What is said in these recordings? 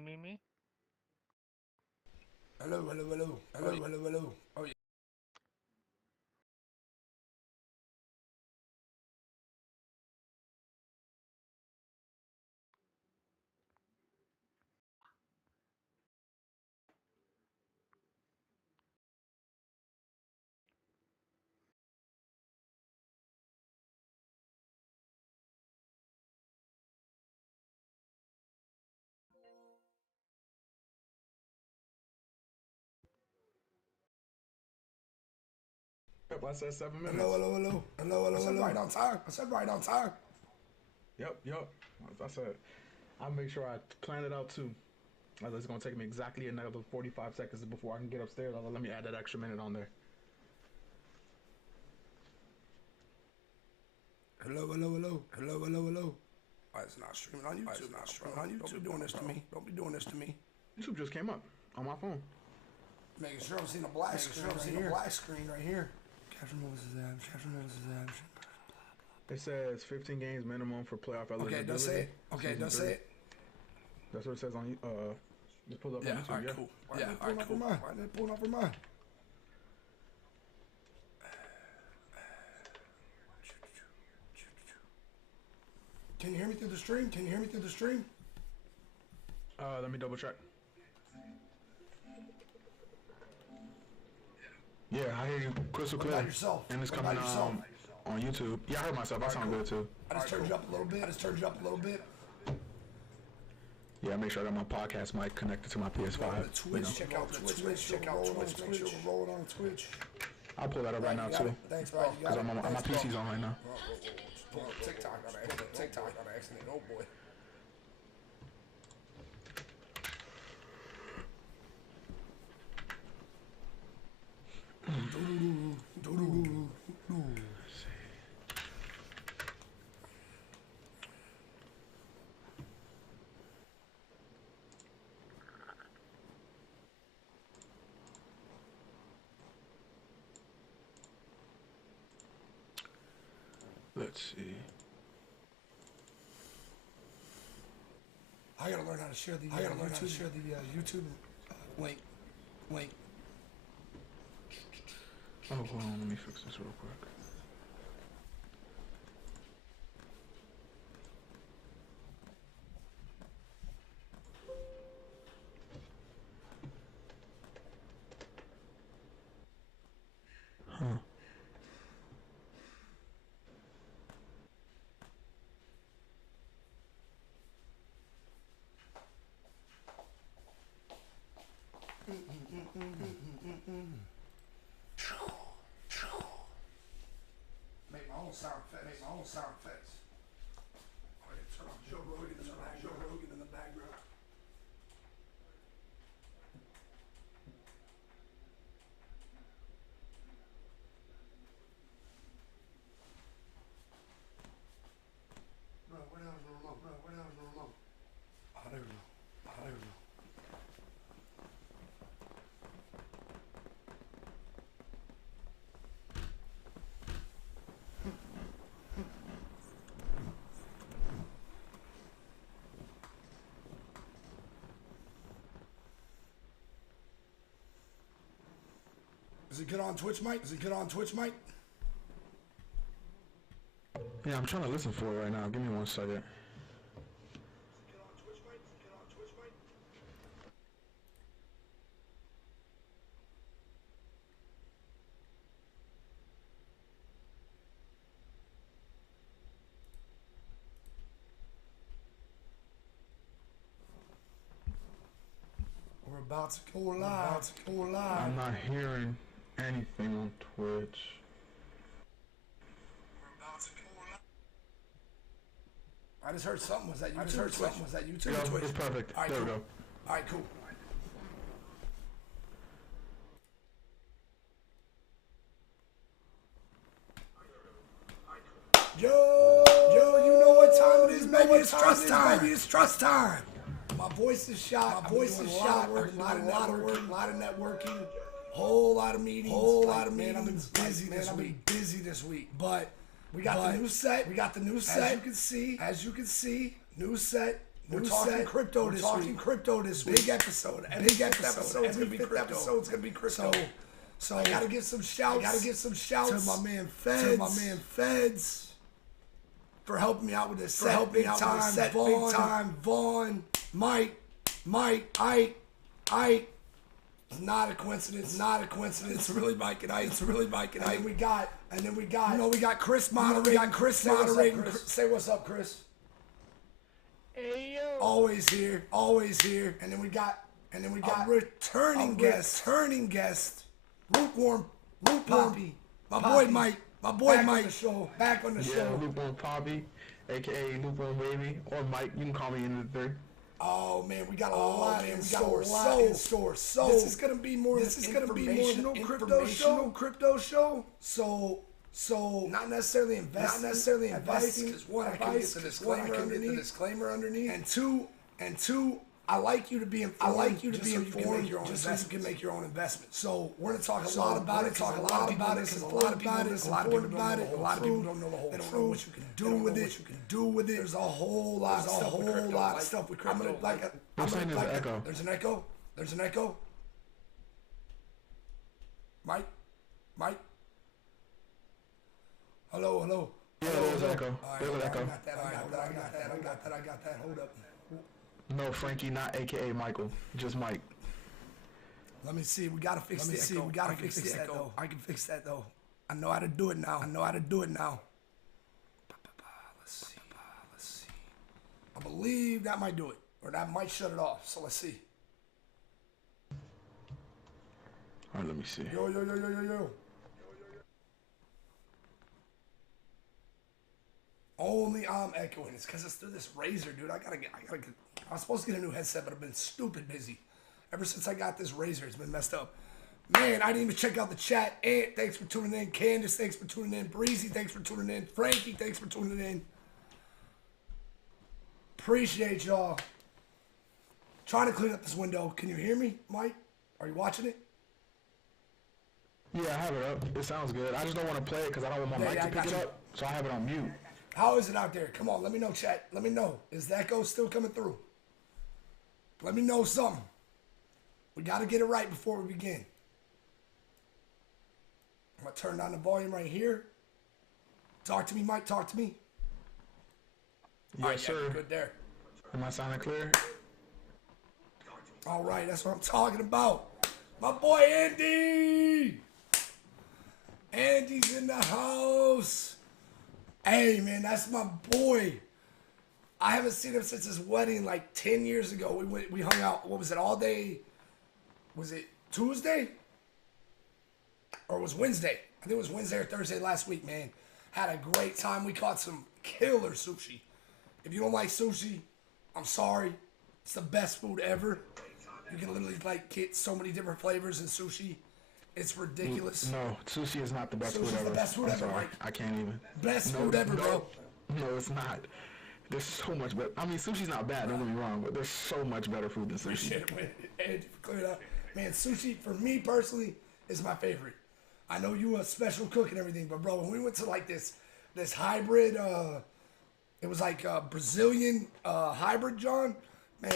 Me. Hello, hello, hello, hello, hello, hello. Oh yeah. Yep, I said 7 minutes. Hello, hello, hello, hello, hello, hello. Right on time. I said right on time. Yep. As I said, I'll make sure I plan it out too. It's gonna take me exactly another 45 seconds before I can get upstairs. Let me add that extra minute on there. Hello, hello, hello, hello, hello, hello. Why it's not streaming on YouTube? Why it's not streaming on YouTube? Don't be doing this to me. Don't be doing this to me. YouTube just came up on my phone. Making sure I'm seeing a black screen. I'm seeing a black screen right here. Captain Moses abs. Captain Moses abs. It says 15 games minimum for playoff eligibility. Okay, does say it. Okay, does say it. That's what it says on just pull up Yeah, on YouTube. alright, cool. Yeah, alright, cool. Why didn't it pull up for mine? Can you hear me through the stream? Can you hear me through the stream? Let me double check. Yeah, I hear you crystal clear. What about yourself? And it's What coming about yourself? on YouTube. Yeah, I heard myself. I sound good too. I just turned you up a little bit. I just turned you up a little bit. Yeah, make sure I got my podcast mic connected to my PS5. Twitch, check out Twitch, check out Twitch, make sure we're rolling on Twitch. I'll pull that up right now too. Thanks, bro. Because my PC's on right now. Pull up TikTok on accident. TikTok on accident. Oh boy. Let's see. I gotta learn how to share the. YouTube link. Oh, hold on. Let me fix this real quick. Huh. Make my own sound effects. Make my own sound effects. Oh, yeah, turn on Joe Rogan in the background. Joe Rogan in the background. No, where the hell's the remote? No, where the hell's the remote? Oh, there we go. Oh, there we go. Is it good on Twitch, Mike? Is it good on Twitch, Mike? Yeah, I'm trying to listen for it right now. Give me 1 second. We're about to go live. I'm not hearing anything on Twitch. I just heard something. Was that YouTube? Yeah, Twitch? it's perfect. All right, There cool. we go. All right, cool. Yo, you know what time it is, baby? It's TrusT time. It's TrusT time. My voice is shot. I've been doing a lot of work, a lot of networking, whole lot of meetings, Man, I've been busy this week. But we got the new set. As you can see, new set, We're talking crypto this week. Big episode. Big episode. Every fifth episode's gonna be crypto. So I gotta give some shouts. To my man Feds. For helping me out with this set. Big time. Vaughn. Mike. Ike. It's not a coincidence. It's really Mike and Ike. And then we got. We got Chris moderating. Say what's up, Chris. Hey yo. Always here. And then we got a returning guest. Lukewarm Poppy. My boy Mike. Back on the show. Yeah, Lukewarm Poppy, aka Lukewarm Baby, or Mike. You can call me in the third. Oh man, we got a lot in store. So this is gonna be more. Informational crypto show. So not necessarily investing. Because one, I can get the disclaimer underneath. And two, I like you to be informed. Just so you can make your own investment. So we're gonna talk a lot about it. Talk a lot about it. A lot of people don't know the whole truth. They don't know what you can do with it. There's a whole lot of stuff with crypto. There's an echo. Mike. Hello. Yeah, there's an echo. There's an echo. I got that. Hold up. No, Frankie, not aka Michael. Just Mike. Let me see. We gotta fix the echo. I can fix that though. I know how to do it now. Let's see. I believe that might do it. Or that might shut it off. So let's see. Alright, let me see. Yo. Only I'm echoing. It's because it's through this razor, dude. I gotta get. I was supposed to get a new headset, but I've been stupid busy. Ever since I got this razor, it's been messed up. Man, I didn't even check out the chat. Ant, thanks for tuning in. Candace, thanks for tuning in. Breezy, thanks for tuning in. Frankie, thanks for tuning in. Appreciate y'all. Trying to clean up this window. Can you hear me, Mike? Are you watching it? Yeah, I have it up. It sounds good. I just don't want to play it because I don't want my mic to pick it up, so I have it on mute. How is it out there? Come on, let me know, chat. Let me know. Is the echo still coming through? Let me know something. We got to get it right before we begin. I'm going to turn down the volume right here. Talk to me, Mike. Talk to me. Yes, sir. Good there. Am I sounding clear? All right, that's what I'm talking about. My boy Andy. Andy's in the house. Hey, man, that's my boy. I haven't seen him since his wedding like 10 years ago. We hung out, what was it, all day? Was it Tuesday? Or it was Wednesday? I think it was Wednesday or Thursday last week, man. Had a great time. We caught some killer sushi. If you don't like sushi, I'm sorry. It's the best food ever. You can literally like get so many different flavors in sushi. It's ridiculous. No, sushi is not the best food ever. Sushi's the best food ever, Mike. I can't even. Best food ever, bro. No, it's not. There's so much better. I mean, sushi's not bad, don't get me wrong, but there's so much better food than sushi. And clear it up. Man, sushi, for me personally, is my favorite. I know you a special cook and everything, but bro, when we went to like this hybrid, it was like a Brazilian hybrid, John, man,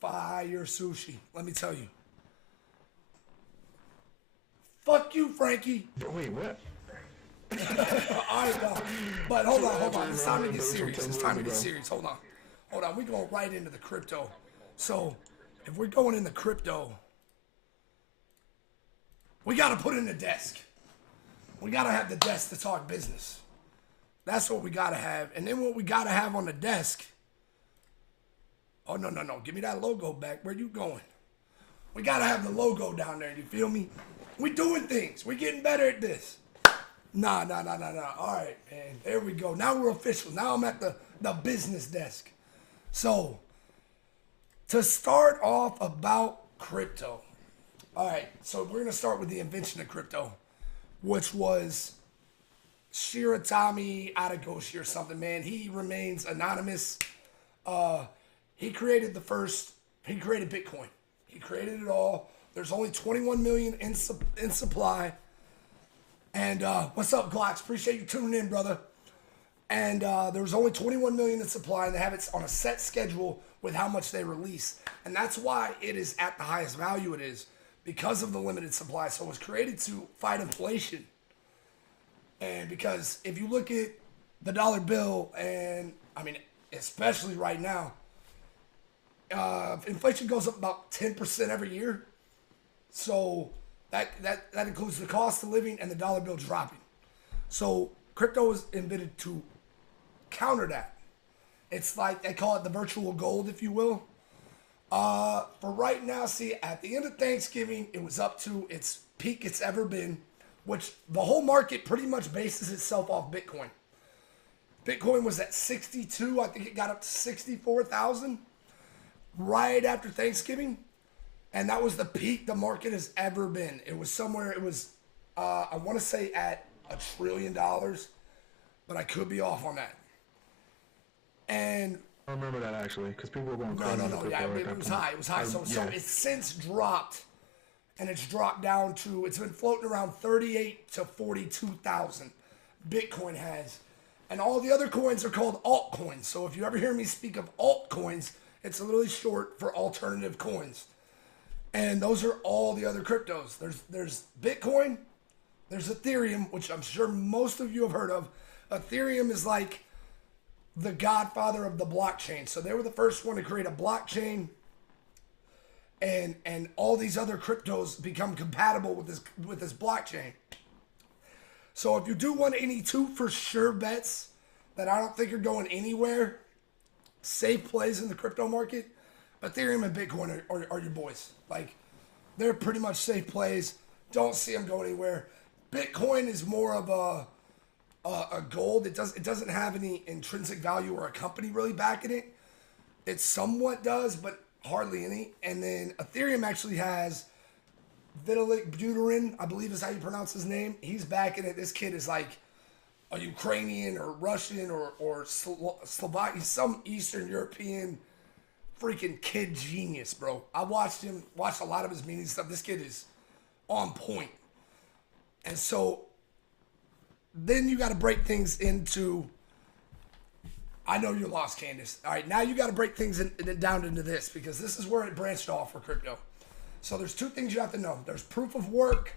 fire sushi, let me tell you. Fuck you, Frankie. Wait, what? All right, no. But hold on. It's time to get serious. Hold on. We're going right into the crypto. So, if we're going into crypto, we got to put in the desk. We got to have the desk to talk business. That's what we got to have. And then what we got to have on the desk. Oh, no. Give me that logo back. Where you going? We got to have the logo down there. You feel me? We doing things. We getting better at this. Nah. All right, man. There we go. Now we're official. Now I'm at the business desk. So, to start off about crypto. All right, so we're going to start with the invention of crypto, which was Shiratami Adagoshi or something, man. He remains anonymous. He created Bitcoin. He created it all. There's only 21 million in supply. And what's up, Glocks? Appreciate you tuning in, brother. And there was only 21 million in supply, and they have it on a set schedule with how much they release. And that's why it is at the highest value it is, because of the limited supply. So it was created to fight inflation. And because if you look at the dollar bill, and I mean, especially right now, inflation goes up about 10% every year. So that includes the cost of living and the dollar bill dropping. So crypto was invented to counter that. It's like they call it the virtual gold, if you will. For right now, see, at the end of Thanksgiving, it was up to its peak it's ever been, which the whole market pretty much bases itself off Bitcoin. Bitcoin was at 62. I think it got up to 64,000 right after Thanksgiving. And that was the peak the market has ever been. It was somewhere, it was, I want to say at $1 trillion, but I could be off on that. And I remember that actually, because people were going crazy. no, yeah, it was high. It was high. So it's since dropped, and it's dropped down to, it's been floating around 38 to 42,000. Bitcoin has. And all the other coins are called altcoins. So if you ever hear me speak of altcoins, it's literally short for alternative coins. And those are all the other cryptos. There's Bitcoin, there's Ethereum, which I'm sure most of you have heard of. Ethereum is like the godfather of the blockchain. So they were the first one to create a blockchain, and all these other cryptos become compatible with this blockchain. So if you do want any two for sure bets that I don't think are going anywhere, safe plays in the crypto market, Ethereum and Bitcoin are your boys. Like, they're pretty much safe plays. Don't see them going anywhere. Bitcoin is more of a gold. It doesn't have any intrinsic value or a company really backing it. It somewhat does, but hardly any. And then Ethereum actually has Vitalik Buterin, I believe is how you pronounce his name. He's backing it. This kid is like a Ukrainian or Russian or Slovak. He's some Eastern European freaking kid genius, bro. I watched a lot of his meetings and stuff. This kid is on point. And so then you got to break things into, I know you're lost, Candace. All right, now you got to break things down into this, because this is where it branched off for crypto. So there's two things you have to know. There's proof of work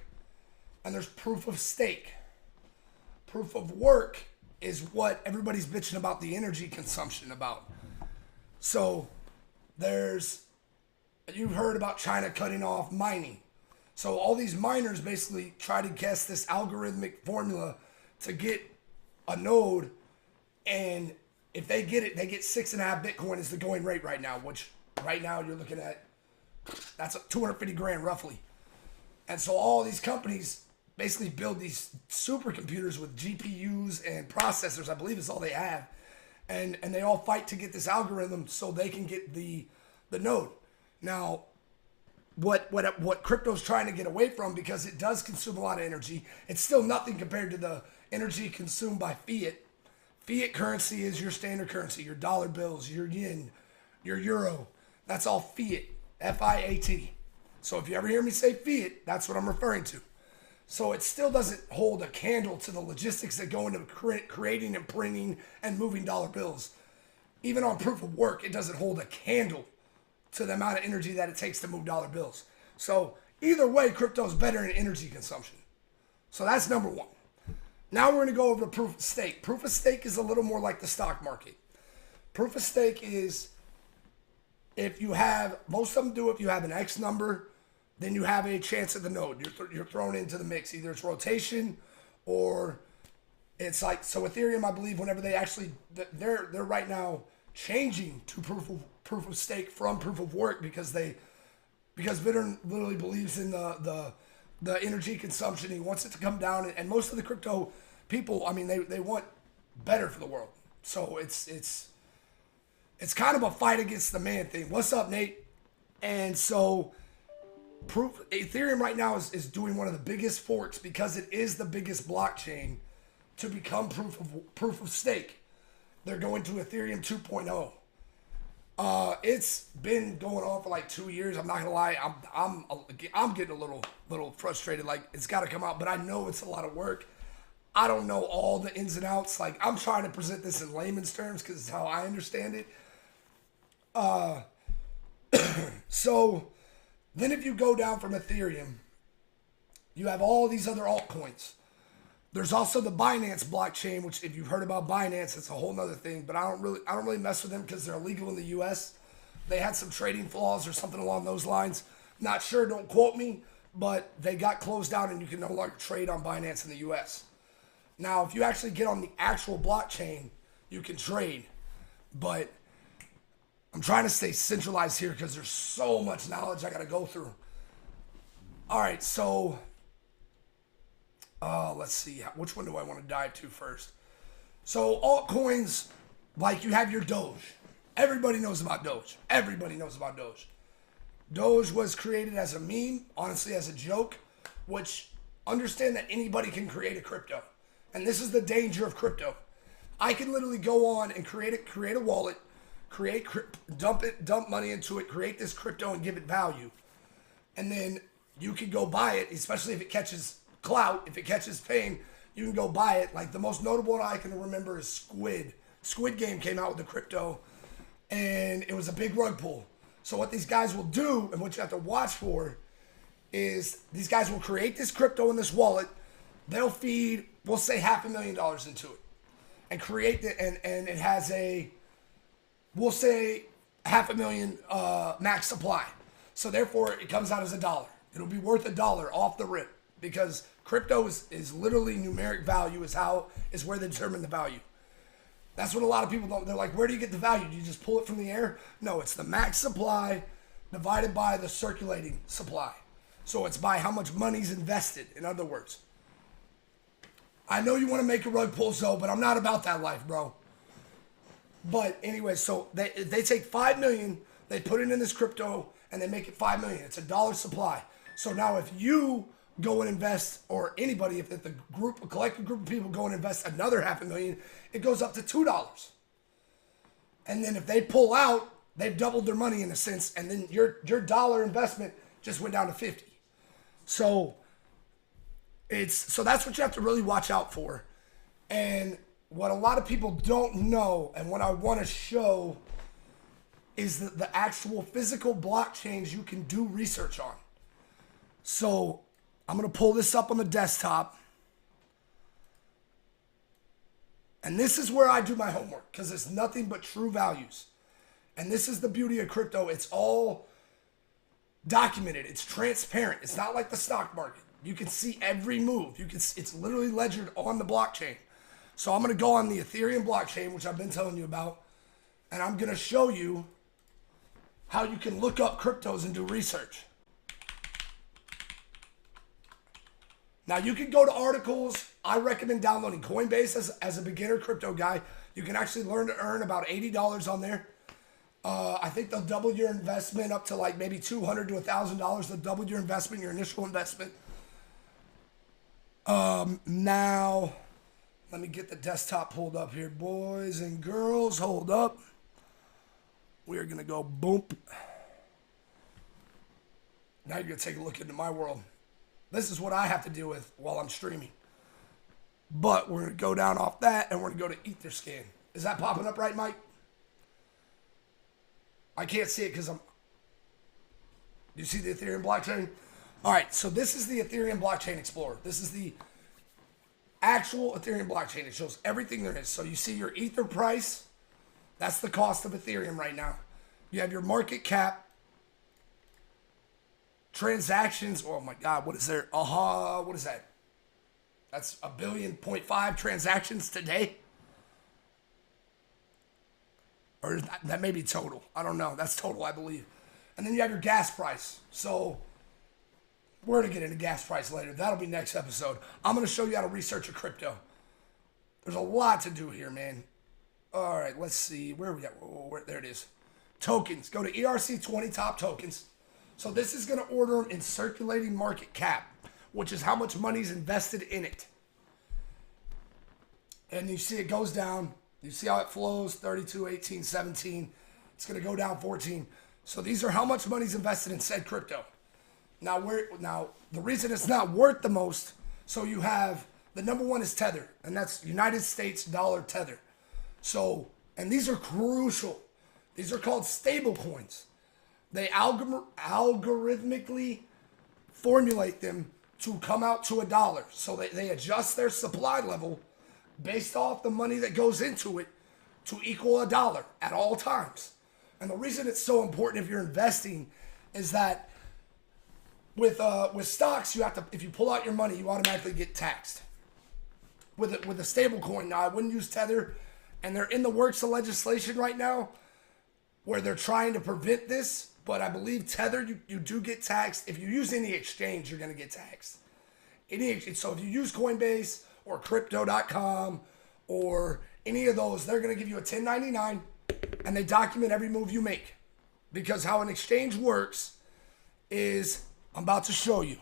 and there's proof of stake. Proof of work is what everybody's bitching about the energy consumption about. So you've heard about China cutting off mining. So all these miners basically try to guess this algorithmic formula to get a node, and if they get it, they get 6.5 Bitcoin is the going rate right now, which right now you're looking at, that's 250 grand roughly. And so all these companies basically build these supercomputers with GPUs and processors, I believe is all they have. And they all fight to get this algorithm so they can get the node. Now, what crypto's trying to get away from, because it does consume a lot of energy, it's still nothing compared to the energy consumed by fiat. Fiat currency is your standard currency, your dollar bills, your yen, your euro. That's all fiat, F-I-A-T. So if you ever hear me say fiat, that's what I'm referring to. So it still doesn't hold a candle to the logistics that go into creating and printing and moving dollar bills. Even on proof of work, it doesn't hold a candle to the amount of energy that it takes to move dollar bills. So either way, crypto is better in energy consumption. So that's number one. Now we're going to go over to proof of stake. Proof of stake is a little more like the stock market. Proof of stake is, if you have, most of them do, if you have an X number, then you have a chance at the node. You're thrown into the mix. Either it's rotation or it's like, so Ethereum, I believe, whenever they actually, they're right now changing to proof of stake from proof of work, because Vitter literally believes in the energy consumption. He wants it to come down, and most of the crypto people, I mean, they want better for the world. So it's kind of a fight against the man thing. What's up, Nate? And so Ethereum right now is doing one of the biggest forks, because it is the biggest blockchain to become proof of stake. They're going to Ethereum 2.0. It's been going on for like 2 years. I'm not gonna lie. I'm getting a little frustrated. Like, it's got to come out, but I know it's a lot of work. I don't know all the ins and outs. Like, I'm trying to present this in layman's terms because it's how I understand it. So then if you go down from Ethereum, you have all these other altcoins. There's also the Binance blockchain, which if you've heard about Binance, it's a whole nother thing. But I don't really mess with them because they're illegal in the U.S. They had some trading flaws or something along those lines. Not sure, don't quote me, but they got closed down and you can no longer trade on Binance in the U.S. Now, if you actually get on the actual blockchain, you can trade. But I'm trying to stay centralized here because there's so much knowledge I got to go through. All right, so let's see. Which one do I want to dive to first? So altcoins, like you have your Doge. Everybody knows about Doge. Everybody knows about Doge. Doge was created as a meme, honestly, as a joke, which understand that anybody can create a crypto. And this is the danger of crypto. I can literally go on and create a wallet, dump money into it, create this crypto and give it value. And then you can go buy it, especially if it catches clout, if it catches fame, you can go buy it. Like the most notable one I can remember is Squid. Squid Game came out with the crypto and it was a big rug pull. So what these guys will do and what you have to watch for is these guys will create this crypto in this wallet. They'll feed, we'll say $500,000 into it and create it. And it has we'll say $500,000 max supply. So therefore it comes out as $1. It'll be worth $1 off the rip because crypto is literally numeric value is where they determine the value. That's what a lot of people don't. They're like, where do you get the value? Do you just pull it from the air? No, it's the max supply divided by the circulating supply. So it's by how much money's invested, in other words. I know you want to make a rug pull, Zoe, but I'm not about that life, bro. But anyway, so they take $5 million, they put it in this crypto, and they make it $5 million. It's $1 supply. So now if you go and invest, or anybody, if the group, a collective group of people go and invest another $500,000, it goes up to $2. And then if they pull out, they've doubled their money in a sense, and then your dollar investment just went down to 50. So that's what you have to really watch out for. And what a lot of people don't know, and what I want to show, is the actual physical blockchains you can do research on. So I'm going to pull this up on the desktop. And this is where I do my homework because it's nothing but true values. And this is the beauty of crypto. It's all documented. It's transparent. It's not like the stock market. You can see every move. It's literally ledgered on the blockchain. So I'm going to go on the Ethereum blockchain, which I've been telling you about, and I'm going to show you how you can look up cryptos and do research. Now, you can go to articles. I recommend downloading Coinbase as a beginner crypto guy. You can actually learn to earn about $80 on there. I think they'll double your investment up to like maybe $200 to $1,000. They'll double your investment, your initial investment. Now, let me get the desktop pulled up here. Boys and girls, hold up. We are going to go boom. Now you're going to take a look into my world. This is what I have to deal with while I'm streaming. But we're going to go down off that and we're going to go to Etherscan. Is that popping up right, Mike? I can't see it because do you see the Ethereum blockchain? All right, so this is the Ethereum blockchain explorer. This is the actual Ethereum blockchain. It shows everything there is. So you see your Ether price. That's the cost of Ethereum right now. You have your market cap. Transactions. Oh my God, what is there? What is that? That's 1.5 billion transactions today. Or that may be total. I don't know. That's total, I believe. And then you have your gas price. So we're going to get into gas price later. That'll be next episode. I'm going to show you how to research a crypto. There's a lot to do here, man. All right, let's see. Where are we at? There it is. Tokens. Go to ERC20 top tokens. So this is going to order them in circulating market cap, which is how much money is invested in it. And you see it goes down. You see how it flows, 32, 18, 17. It's going to go down 14. So these are how much money is invested in said crypto. Now, the reason it's not worth the most, so you have, the number one is Tether, and that's United States dollar Tether. So, and these are crucial. These are called stable coins. They algorithmically formulate them to come out to $1. So they adjust their supply level based off the money that goes into it to equal $1 at all times. And the reason it's so important if you're investing is that with stocks, you have to, if you pull out your money, you automatically get taxed. With a stable coin, now I wouldn't use Tether, and they're in the works of legislation right now where they're trying to prevent this. But I believe Tether, you do get taxed. If you use any exchange, you're going to get taxed. So if you use Coinbase or Crypto.com or any of those, they're going to give you a 1099, and they document every move you make. Because how an exchange works is, I'm about to show you.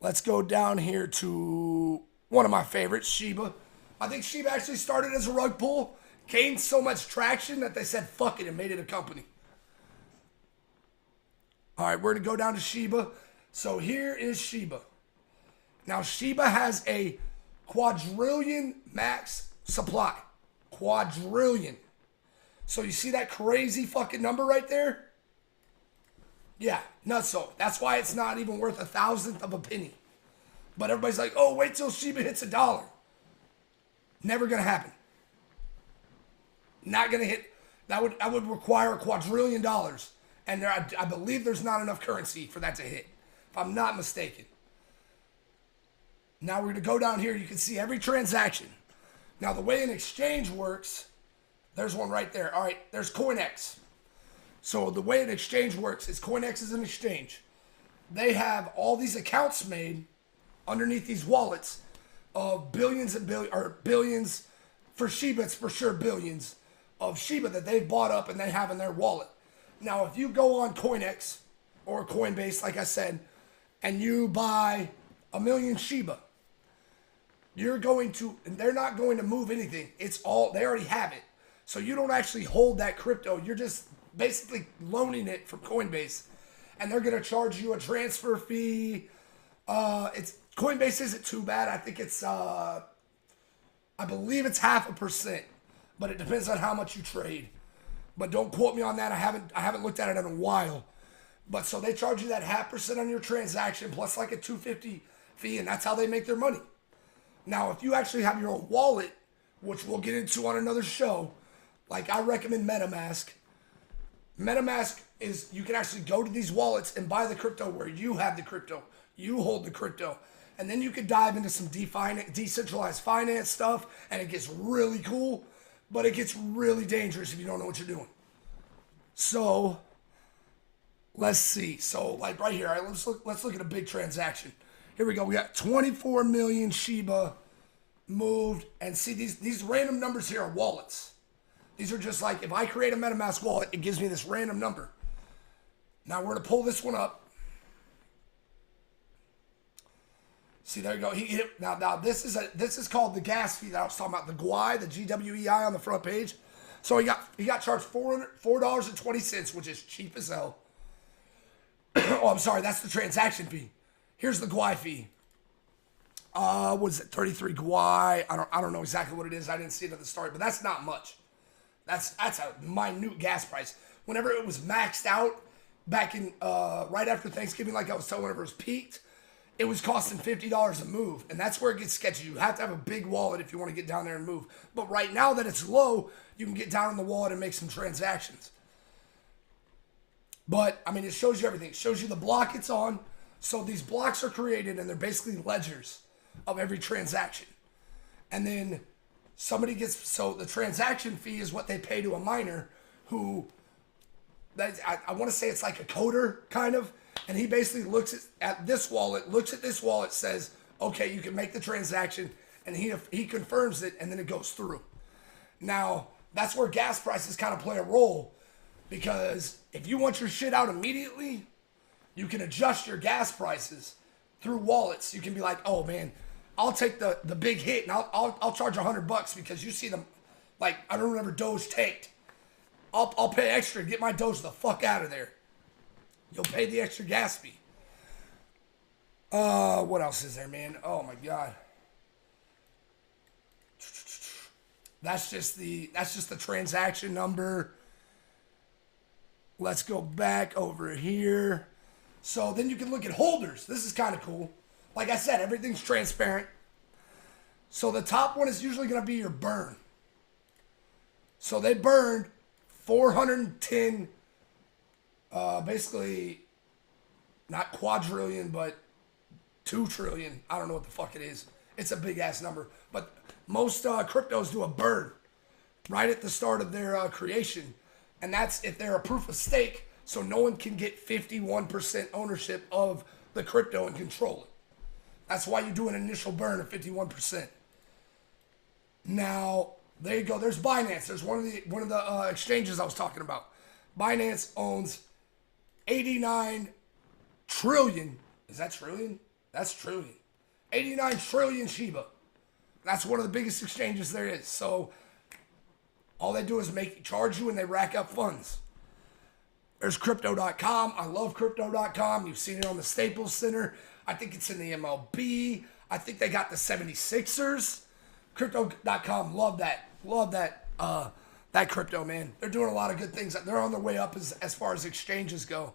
Let's go down here to one of my favorites, Shiba. I think Shiba actually started as a rug pull, gained so much traction that they said, fuck it, and made it a company. All right, we're going to go down to Shiba. So here is Shiba. Now, Shiba has a quadrillion max supply. Quadrillion. So you see that crazy fucking number right there? Yeah, nuts so. That's why it's not even worth 1/1000th of a penny. But everybody's like, oh, wait till Shiba hits $1. Never going to happen. Not going to hit. That would require $1 quadrillion. And I believe there's not enough currency for that to hit, if I'm not mistaken. Now we're going to go down here. You can see every transaction. Now the way an exchange works, there's one right there. All right, there's CoinEx. So the way an exchange works is CoinEx is an exchange. They have all these accounts made underneath these wallets of billions and billions. For Shiba, it's for sure billions of Shiba that they've bought up and they have in their wallet. Now, if you go on CoinEx or Coinbase, like I said, and you buy 1 million Shiba, you're going to, and they're not going to move anything. It's all, they already have it. So you don't actually hold that crypto. You're just basically loaning it from Coinbase. And they're going to charge you a transfer fee. Coinbase isn't too bad. I think it's, I believe it's 0.5%. But it depends on how much you trade. But don't quote me on that. I haven't looked at it in a while. But so they charge you that 0.5% on your transaction plus like a $2.50 fee, and that's how they make their money. Now, if you actually have your own wallet, which we'll get into on another show, like I recommend MetaMask. MetaMask is, you can actually go to these wallets and buy the crypto where you have the crypto. You hold the crypto. And then you can dive into some decentralized finance stuff, and it gets really cool. But it gets really dangerous if you don't know what you're doing. So, let's see. So, like right here, all right, let's look at a big transaction. Here we go. We got 24 million Shiba moved. And see, these random numbers here are wallets. These are just like, if I create a MetaMask wallet, it gives me this random number. Now, we're going to pull this one up. See, there you go. Now this is called the gas fee that I was talking about, the GWI, the GWEI on the front page. So he got charged $4.20, which is cheap as hell. Oh, I'm sorry, that's the transaction fee. Here's the GWI fee. What is it? 33 GWI. I don't know exactly what it is. I didn't see it at the start, but that's not much. That's a minute gas price. Whenever it was maxed out back in right after Thanksgiving, like I was telling, whenever it was peaked, it was costing $50 a move, and that's where it gets sketchy. You have to have a big wallet if you want to get down there and move. But right now that it's low, you can get down in the wallet and make some transactions. But, I mean, it shows you everything. It shows you the block it's on. So these blocks are created, and they're basically ledgers of every transaction. And then somebody gets, so the transaction fee is what they pay to a miner who, I want to say it's like a coder, kind of. And he basically looks at this wallet, says, okay, you can make the transaction, and he confirms it, and then it goes through. Now, that's where gas prices kind of play a role, because if you want your shit out immediately, you can adjust your gas prices through wallets. You can be like, oh man, I'll take the big hit, and I'll charge $100 because you see them, like, I don't remember Doge tanked. I'll pay extra to get my Doge the fuck out of there. You'll pay the extra gas fee. What else is there, man? Oh my god. That's just the transaction number. Let's go back over here. So then you can look at holders. This is kind of cool. Like I said, everything's transparent. So the top one is usually going to be your burn. So they burned 410, basically not quadrillion, but 2 trillion. I don't know what the fuck it is. It's a big ass number. But most cryptos do a burn right at the start of their creation. And that's if they're a proof of stake, so no one can get 51% ownership of the crypto and control it. That's why you do an initial burn of 51%. Now, there you go. There's Binance. There's one of the exchanges I was talking about. Binance owns 89 trillion. Is that trillion? That's trillion. 89 trillion Shiba. That's one of the biggest exchanges there is. So all they do is charge you and they rack up funds. There's crypto.com. I love crypto.com. You've seen it on the Staples Center. I think it's in the MLB. I think they got the 76ers. Crypto.com, love that. Love that crypto, man. They're doing a lot of good things. They're on their way up as far as exchanges go.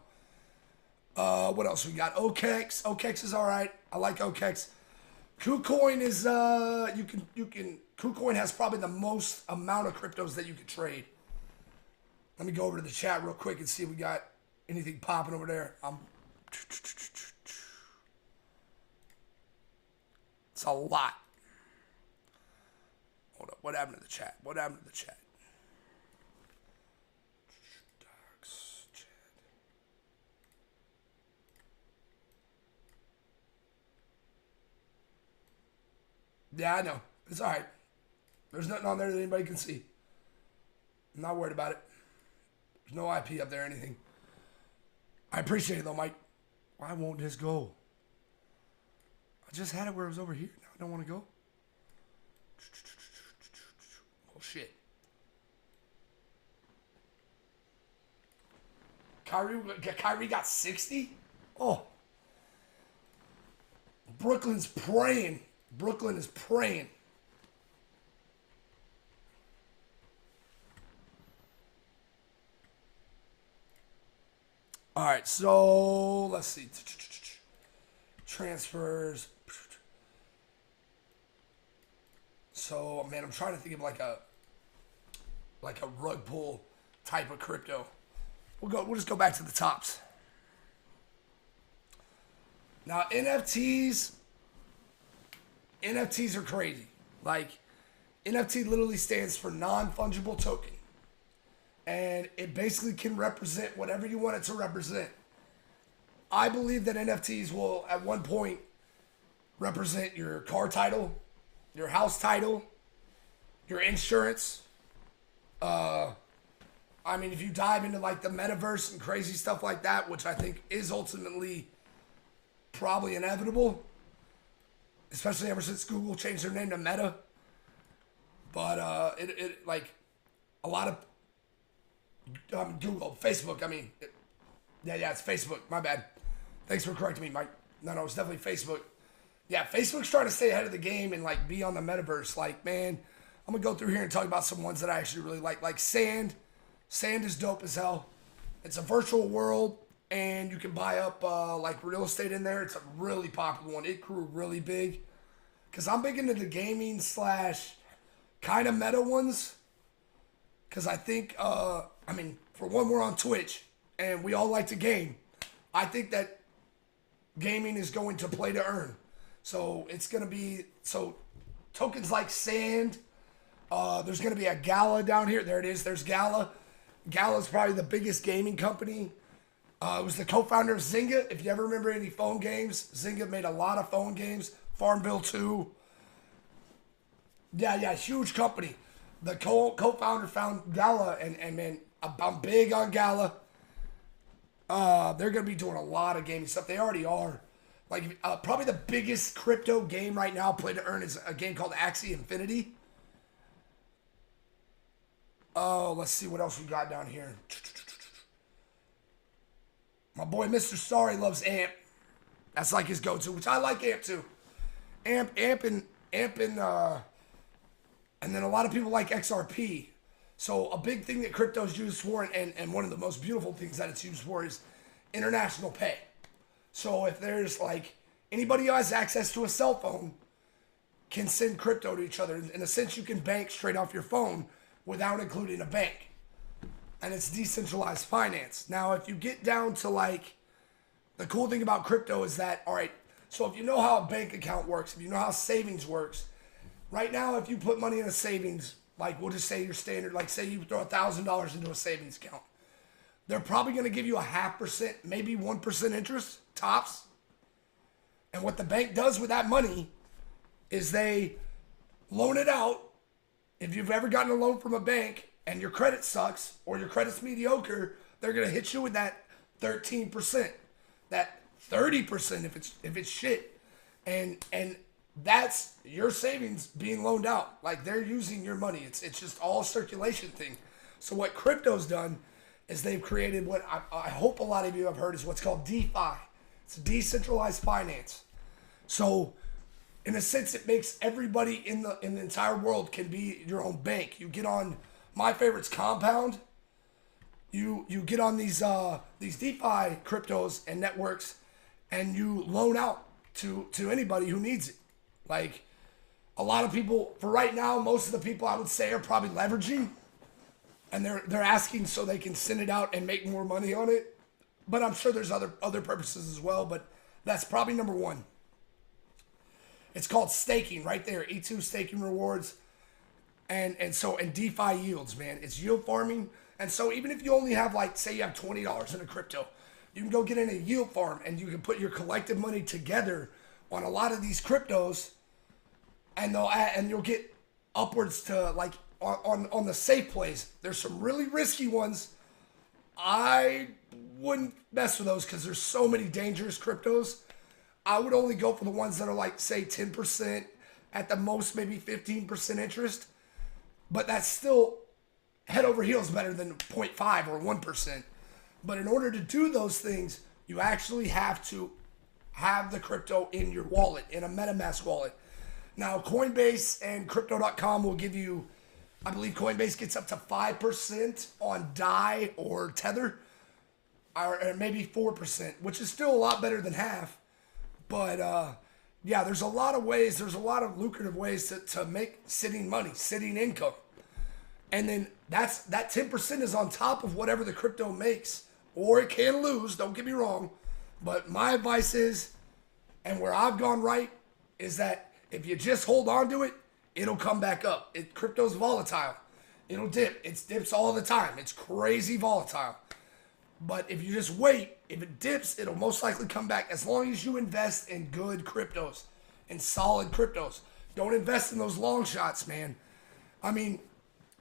What else we got? OKEX. OKEX is all right. I like OKEX. KuCoin is KuCoin has probably the most amount of cryptos that you can trade. Let me go over to the chat real quick and see if we got anything popping over there. It's a lot. Hold up. What happened to the chat? What happened to the chat? Yeah, I know. It's all right. There's nothing on there that anybody can see. I'm not worried about it. There's no IP up there or anything. I appreciate it, though, Mike. Why won't this go? I just had it where it was over here. Now I don't want to go. Oh, shit. Kyrie got 60? Oh. Brooklyn's praying. Brooklyn is praying. All right, so let's see. Transfers. So, man, I'm trying to think of like a rug pull type of crypto. We'll just go back to the tops. Now, NFTs are crazy. Like, NFT literally stands for non-fungible token. And it basically can represent whatever you want it to represent. I believe that NFTs will, at one point, represent your car title, your house title, your insurance. I mean, if you dive into like the metaverse and crazy stuff like that, which I think is ultimately probably inevitable, especially ever since Google changed their name to Meta. But it like a lot of Google, Facebook. I mean, it's Facebook. My bad. Thanks for correcting me, Mike. No, it's definitely Facebook. Yeah, Facebook's trying to stay ahead of the game and like be on the metaverse. Like, man, I'm gonna go through here and talk about some ones that I actually really like. Like Sand. Sand is dope as hell. It's a virtual world, and you can buy up like real estate in there. It's a really popular one. It grew really big. Because I'm big into the gaming / kind of meta ones. Because I think, I mean, for one, we're on Twitch, and we all like to game. I think that gaming is going to play to earn. So it's going to be, so tokens like Sand, there's going to be a Gala down here. There it is. There's Gala. Gala's probably the biggest gaming company. It was the co-founder of Zynga. If you ever remember any phone games, Zynga made a lot of phone games. Farmville 2. Yeah, huge company. The co-founder found Gala, and man, I'm big on Gala. They're going to be doing a lot of gaming stuff. They already are. Like, probably the biggest crypto game right now, play to earn, is a game called Axie Infinity. Oh, let's see what else we got down here. My boy Mr. Sorry loves AMP. That's like his go-to, which I like AMP too. AMP and then a lot of people like XRP. So a big thing that crypto is used for, and one of the most beautiful things that it's used for, is international pay. So if there's like anybody who has access to a cell phone can send crypto to each other. In a sense, you can bank straight off your phone without including a bank. And it's decentralized finance. Now, if you get down to like, the cool thing about crypto is that, all right, so if you know how a bank account works, if you know how savings works, right now, if you put money in a savings, like we'll just say your standard, like say you throw $1,000 into a savings account, they're probably going to give you 0.5%, maybe 1% interest, tops. And what the bank does with that money is they loan it out. If you've ever gotten a loan from a bank and your credit sucks or your credit's mediocre, they're going to hit you with that 13%, that 30% if it's shit. And that's your savings being loaned out. Like they're using your money. It's just all circulation thing. So what crypto's done is they've created what I hope a lot of you have heard is what's called DeFi. It's decentralized finance. So in a sense, it makes everybody in the entire world can be your own bank. You get on, my favorite's Compound. You get on these DeFi cryptos and networks, and you loan out to anybody who needs it. Like a lot of people, for right now, most of the people I would say are probably leveraging, and they're asking so they can send it out and make more money on it. But I'm sure there's other purposes as well. But that's probably number one. It's called staking right there. E2 staking rewards. And DeFi yields, man. It's yield farming. And so even if you only have like, say you have $20 in a crypto, you can go get in a yield farm and you can put your collective money together on a lot of these cryptos, and you'll get upwards to like on the safe plays. There's some really risky ones. I wouldn't mess with those because there's so many dangerous cryptos. I would only go for the ones that are like, say, 10%, at the most maybe 15% interest. But that's still head over heels better than 0.5 or 1%. But in order to do those things, you actually have to have the crypto in your wallet, in a MetaMask wallet. Now, Coinbase and Crypto.com will give you, I believe Coinbase gets up to 5% on DAI or Tether, or maybe 4%, which is still a lot better than half. But yeah, there's a lot of ways, there's a lot of lucrative ways to make sitting money, sitting income. And then that 10% is on top of whatever the crypto makes, or it can lose, don't get me wrong. But my advice is, and where I've gone right, is that if you just hold on to it, it'll come back up. Crypto's volatile. It'll dip. It dips all the time. It's crazy volatile. But if you just wait, if it dips, it'll most likely come back as long as you invest in good cryptos and solid cryptos. Don't invest in those long shots, man. I mean,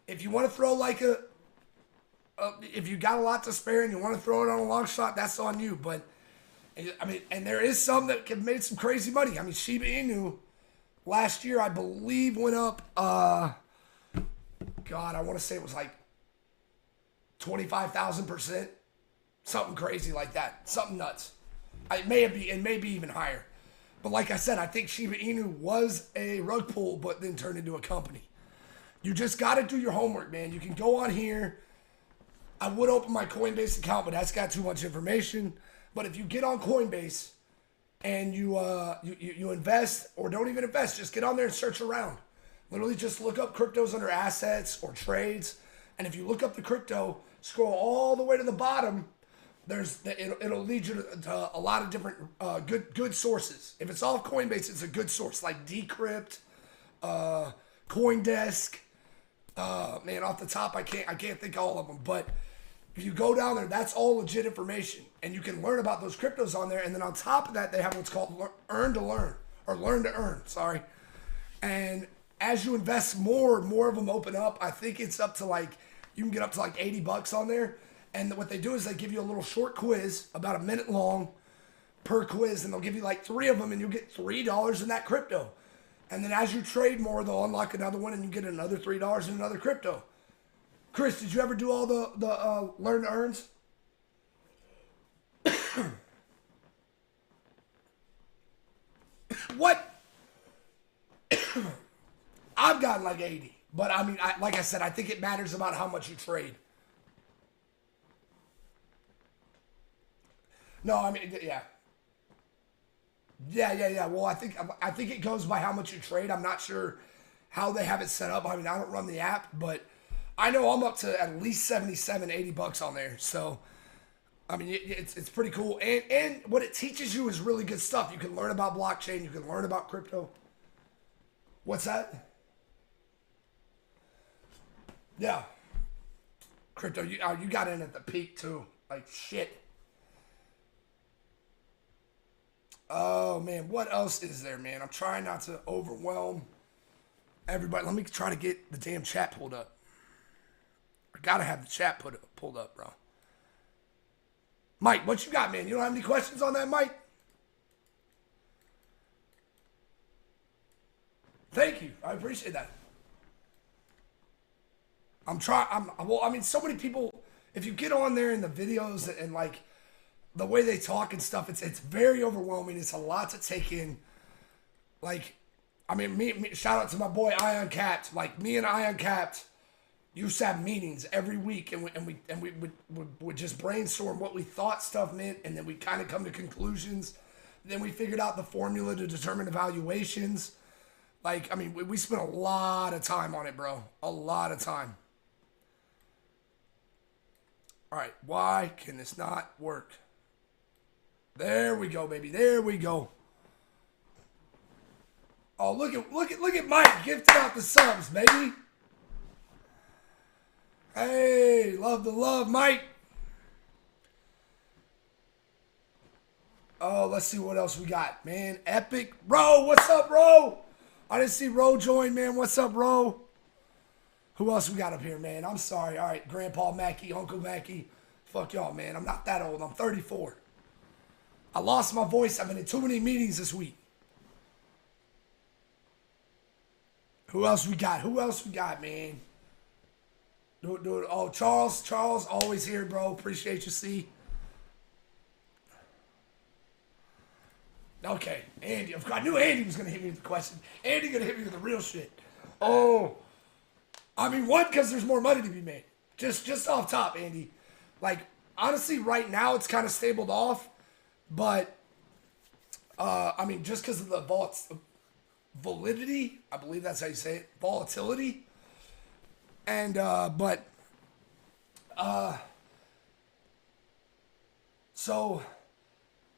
if you want to throw like if you got a lot to spare and you want to throw it on a long shot, that's on you. But I mean, and there is some that have made some crazy money. I mean, Shiba Inu last year, I believe, went up, God, I want to say it was like 25,000%. Something crazy like that. Something nuts. It may be even higher. But like I said, I think Shiba Inu was a rug pull, but then turned into a company. You just got to do your homework, man. You can go on here. I would open my Coinbase account, but that's got too much information. But if you get on Coinbase and you invest, or don't even invest, just get on there and search around. Literally just look up cryptos under assets or trades. And if you look up the crypto, scroll all the way to the bottom, it'll lead you to a lot of different good sources. If it's off Coinbase, it's a good source like Decrypt, CoinDesk. Man, off the top, I can't think of all of them. But if you go down there, that's all legit information, and you can learn about those cryptos on there. And then on top of that, they have what's called Earn to Learn, or Learn to Earn. Sorry. And as you invest more of them open up. I think it's up to like, you can get up to like $80 on there. And what they do is they give you a little short quiz, about a minute long per quiz, and they'll give you like 3 of them, and you'll get $3 in that crypto. And then as you trade more, they'll unlock another one, and you get another $3 in another crypto. Chris, did you ever do all the Learn to Earns? What? I've gotten like 80. But I mean, like I said, I think it matters about how much you trade. No, I mean, yeah. Yeah. Well, I think it goes by how much you trade. I'm not sure how they have it set up. I mean, I don't run the app, but I know I'm up to at least 77, $80 on there. So, I mean, it's pretty cool. And what it teaches you is really good stuff. You can learn about blockchain. You can learn about crypto. What's that? Yeah. Crypto, you got in at the peak too. Like shit. Oh man, what else is there, man? I'm trying not to overwhelm everybody. Let me try to get the damn chat pulled up. I gotta have the chat pulled up, bro. Mike, what you got, man? You don't have any questions on that, Mike? Thank you. I appreciate that. I'm trying. Well, I mean, so many people. If you get on there in the videos and like the way they talk and stuff, it's very overwhelming. It's a lot to take in. Like, I mean, me shout out to my boy Ion Capped. Like me and Ion Capped used to have meetings every week, and we would just brainstorm what we thought stuff meant, and then we kind of come to conclusions. Then we figured out the formula to determine evaluations. Like, I mean, we spent a lot of time on it, bro. A lot of time. All right, why can this not work? There we go, baby. There we go. Oh, look at Mike gifting out the subs, baby. Hey, love the love, Mike. Oh, let's see what else we got, man. Epic. Bro, what's up, bro? I didn't see Ro join, man. What's up, Ro? Who else we got up here, man? I'm sorry. All right, Grandpa Mackey, Uncle Mackey. Fuck y'all, man. I'm not that old. I'm 34. I lost my voice. I've been in too many meetings this week. Who else we got? Who else we got, man? Oh, Charles, always here, bro. Appreciate you, see. Okay, Andy. I knew Andy was gonna hit me with the question. Andy gonna hit me with the real shit. Oh, I mean, one, because there's more money to be made. Just off top, Andy. Like, honestly, right now it's kind of stabled off, but I mean, just because of the validity, I believe that's how you say it, volatility, and so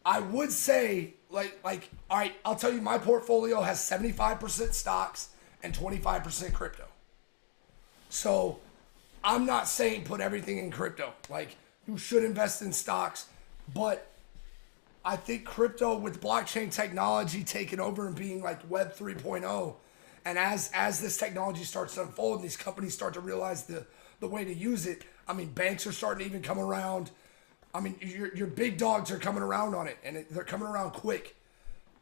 I would say like all right, I'll tell you, my portfolio has 75% stocks and 25% crypto. So I'm not saying put everything in crypto. Like, you should invest in stocks, but I think crypto, with blockchain technology taking over and being like Web 3.0, and as this technology starts to unfold and these companies start to realize the way to use it, I mean, banks are starting to even come around. I mean, your big dogs are coming around on it, and they're coming around quick.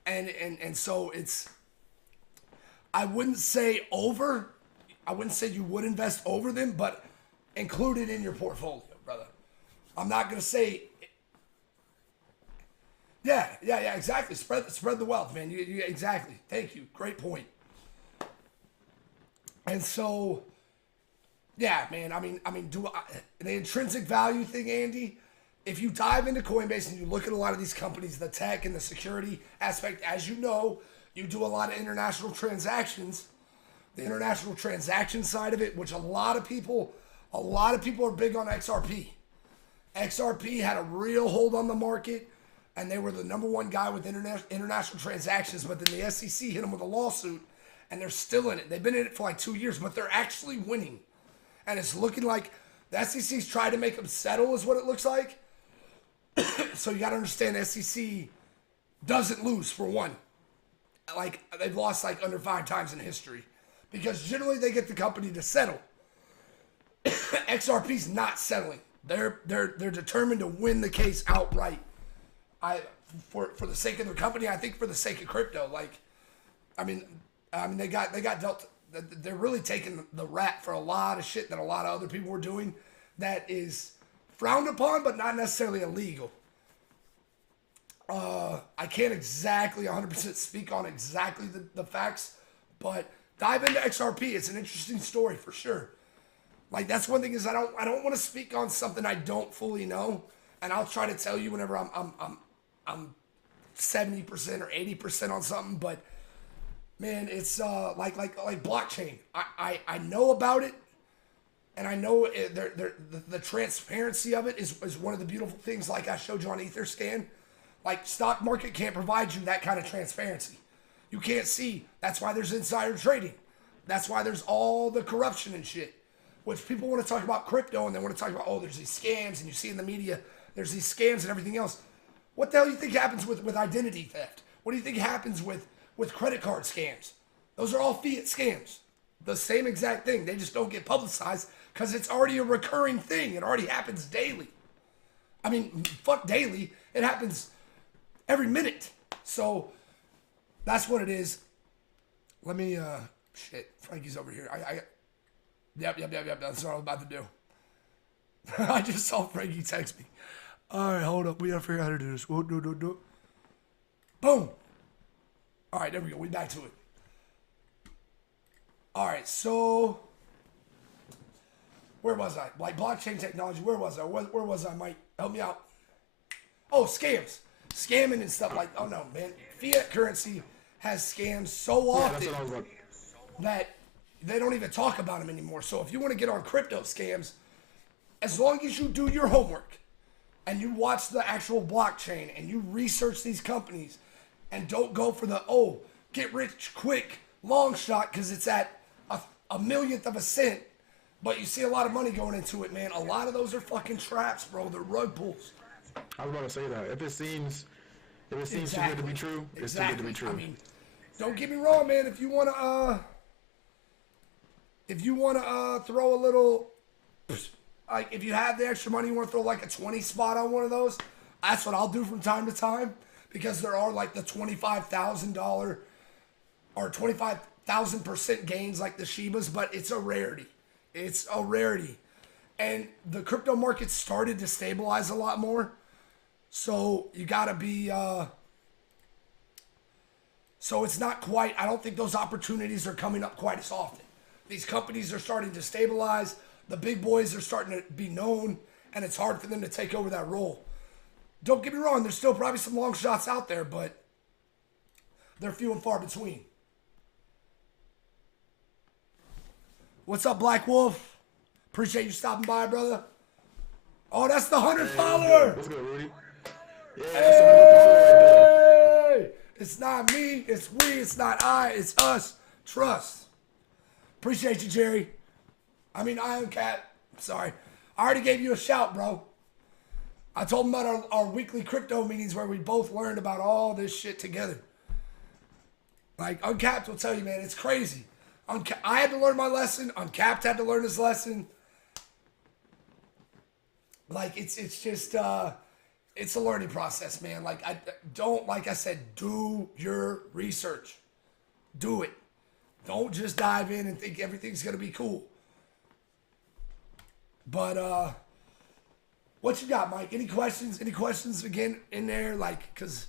And so it's, I wouldn't say you would invest over them, but include it in your portfolio, brother. I'm not going to say, yeah, exactly. Spread the wealth, man. You exactly. Thank you. Great point. And so, yeah, man. I mean, the intrinsic value thing, Andy. If you dive into Coinbase and you look at a lot of these companies, the tech and the security aspect, as you know, you do a lot of international transactions. The international transaction side of it, which a lot of people are big on XRP. XRP had a real hold on the market, and they were the number one guy with international transactions, but then the SEC hit them with a lawsuit, and they're still in it. They've been in it for like 2 years, but they're actually winning. And it's looking like the SEC's tried to make them settle, is what it looks like. So you got to understand, the SEC doesn't lose, for one. Like, they've lost like under 5 times in history, because generally they get the company to settle. XRP's not settling. They're determined to win the case outright. For the sake of their company, I think for the sake of crypto. Like, I mean they got dealt. They're really taking the rap for a lot of shit that a lot of other people were doing that is frowned upon, but not necessarily illegal. I can't exactly 100% speak on exactly the facts, but Dive into XRP. It's an interesting story for sure. Like that's one thing is I don't want to speak on something I don't fully know, and I'll try to tell you whenever I'm 70% or 80% on something. But man, it's like blockchain. I know about it, and I know the transparency of it is one of the beautiful things. Like I showed you on EtherScan, like stock market can't provide you that kind of transparency. You can't see. That's why there's insider trading. That's why there's all the corruption and shit. Which people want to talk about crypto and they want to talk about, oh, there's these scams, and you see in the media, there's these scams and everything else. What the hell do you think happens with identity theft? What do you think happens with credit card scams? Those are all fiat scams. The same exact thing. They just don't get publicized because it's already a recurring thing. It already happens daily. I mean, fuck daily. It happens every minute. So that's what it is. Let me, shit, Frankie's over here. Yep. That's what I was about to do. I just saw Frankie text me. All right, hold up. We gotta figure out how to do this. Boom. All right, there we go. We back to it. All right, so where was I? Like blockchain technology. Where was I? Where was I? Mike, help me out. Oh, scams, scamming and stuff like. Oh no, man. Fiat currency has scams so often that they don't even talk about them anymore. So if you want to get on crypto scams, as long as you do your homework and you watch the actual blockchain and you research these companies and don't go for the, get rich quick long shot because it's at a millionth of a cent, but you see a lot of money going into it, man. A lot of those are fucking traps, bro. They're rug pulls. I was about to say that. If it seems too good to be true, it's too good to be true. I mean, don't get me wrong, man. If you wanna throw a little, like if you have the extra money, you want to throw like a 20 spot on one of those, that's what I'll do from time to time, because there are like the $25,000 or 25,000% gains like the Shibas, but it's a rarity. It's a rarity. And the crypto market started to stabilize a lot more. So you gotta be, so it's not quite, I don't think those opportunities are coming up quite as often. These companies are starting to stabilize. The big boys are starting to be known, and it's hard for them to take over that role. Don't get me wrong, there's still probably some long shots out there, but they're few and far between. What's up, Black Wolf? Appreciate you stopping by, brother. Oh, that's the 100 follower. What's good, Rudy? Yeah, hey! It's not me, it's we, it's not I, it's us. Trust. Appreciate you, Jerry. I mean, I am Cat. Sorry. I already gave you a shout, bro. I told him about our weekly crypto meetings where we both learned about all this shit together. Like, Uncapped will tell you, man, it's crazy. I had to learn my lesson. Uncapped had to learn his lesson. Like, it's just, it's a learning process, man. Like, like I said, do your research. Do it. Don't just dive in and think everything's going to be cool. But, what you got, Mike? Any questions? Any questions again in there? Like, because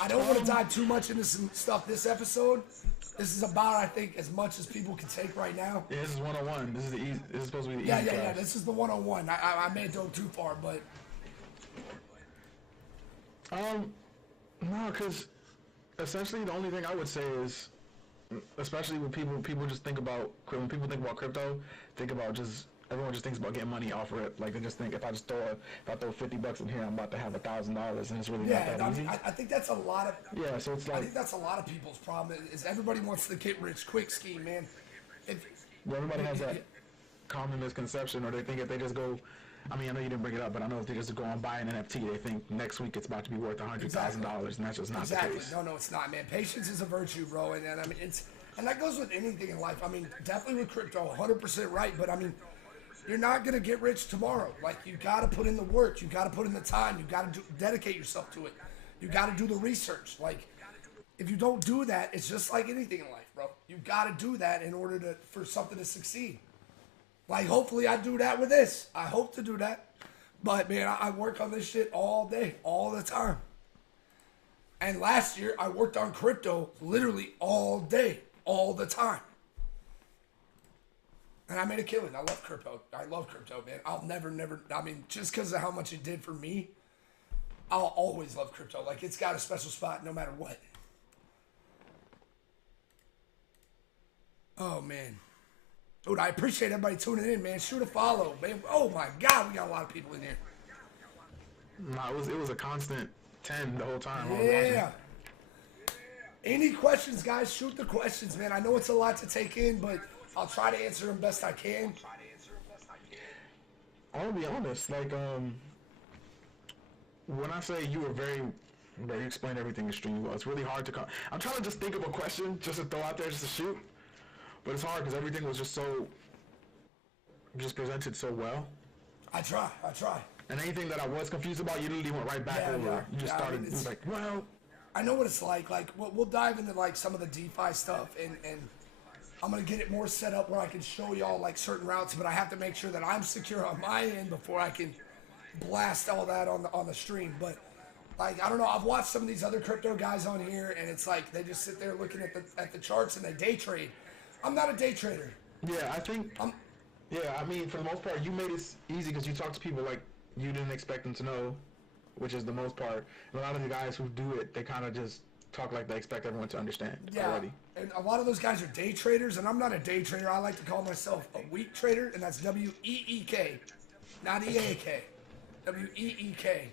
I don't want to dive too much into some stuff this episode. This is about, I think, as much as people can take right now. Yeah, this is 101. This is supposed to be the easy class. Yeah. This is the 101. I may have done too far, but no, because essentially the only thing I would say is, especially when people just think about, when people think about crypto, everyone just thinks about getting money off of it. Like, they just think if I throw $50 in here, I'm about to have $1,000, and it's really not that easy. I think that's a lot of. Yeah, so it's like, I think that's a lot of people's problem is everybody wants the get rich quick scheme, man. Everybody has that common misconception, or they think if they just go. I mean, I know you didn't bring it up, but I know if they just go and buy an NFT, they think next week it's about to be worth $100,000, and that's just not the case. No, it's not, man. Patience is a virtue, bro, and I mean and that goes with anything in life. I mean, definitely with crypto, 100% right, but I mean, you're not going to get rich tomorrow. Like, you got to put in the work. You got to put in the time. You got to dedicate yourself to it. You got to do the research. Like, if you don't do that, it's just like anything in life, bro. You got to do that in order for something to succeed. Like, hopefully I do that with this. I hope to do that. But, man, I work on this shit all day, all the time. And last year, I worked on crypto literally all day, all the time. And I made a killing. I love crypto. Man. I'll never, I mean, just because of how much it did for me, I'll always love crypto. Like, it's got a special spot no matter what. Oh, man. Dude, I appreciate everybody tuning in, man. Shoot a follow, man. Oh, my God, we got a lot of people in here. No, it was a constant 10 the whole time. Yeah. Any questions, guys? Shoot the questions, man. I know it's a lot to take in, but I'll try to answer them best I can. I'll be honest, like, when I say you were you explained everything extremely well. It's really hard to I'm trying to just think of a question just to throw out there, just to shoot. But it's hard because everything was just presented so well. I try. And anything that I was confused about, you literally went right back over. Yeah. You just started, I mean, it was like, well. I know what it's like. Like, we'll dive into, like, some of the DeFi stuff, and I'm going to get it more set up where I can show y'all, like, certain routes, but I have to make sure that I'm secure on my end before I can blast all that on the stream. But, like, I don't know. I've watched some of these other crypto guys on here, and it's like they just sit there looking at the charts and they day trade. I'm not a day trader. Yeah, I think... Yeah, I mean, for the most part, you made it easy because you talk to people like you didn't expect them to know, which is the most part. And a lot of the guys who do it, they kind of just talk like they expect everyone to understand already. And a lot of those guys are day traders, and I'm not a day trader. I like to call myself a week trader, and that's W-E-E-K, not E-A-K. W-E-E-K.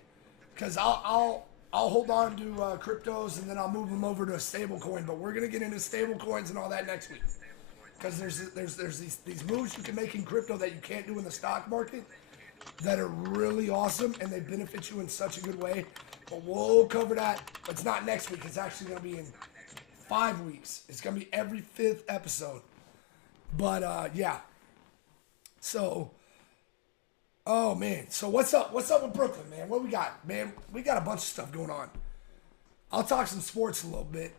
Because I'll hold on to cryptos, and then I'll move them over to a stable coin. But we're going to get into stable coins and all that next week. Because there's these moves you can make in crypto that you can't do in the stock market that are really awesome, and they benefit you in such a good way. But we'll cover that. It's not next week. It's actually going to be in 5 weeks. It's going to be every 5th episode. But, yeah. So, oh, man. So, what's up? What's up with Brooklyn, man? What we got? Man, we got a bunch of stuff going on. I'll talk some sports a little bit.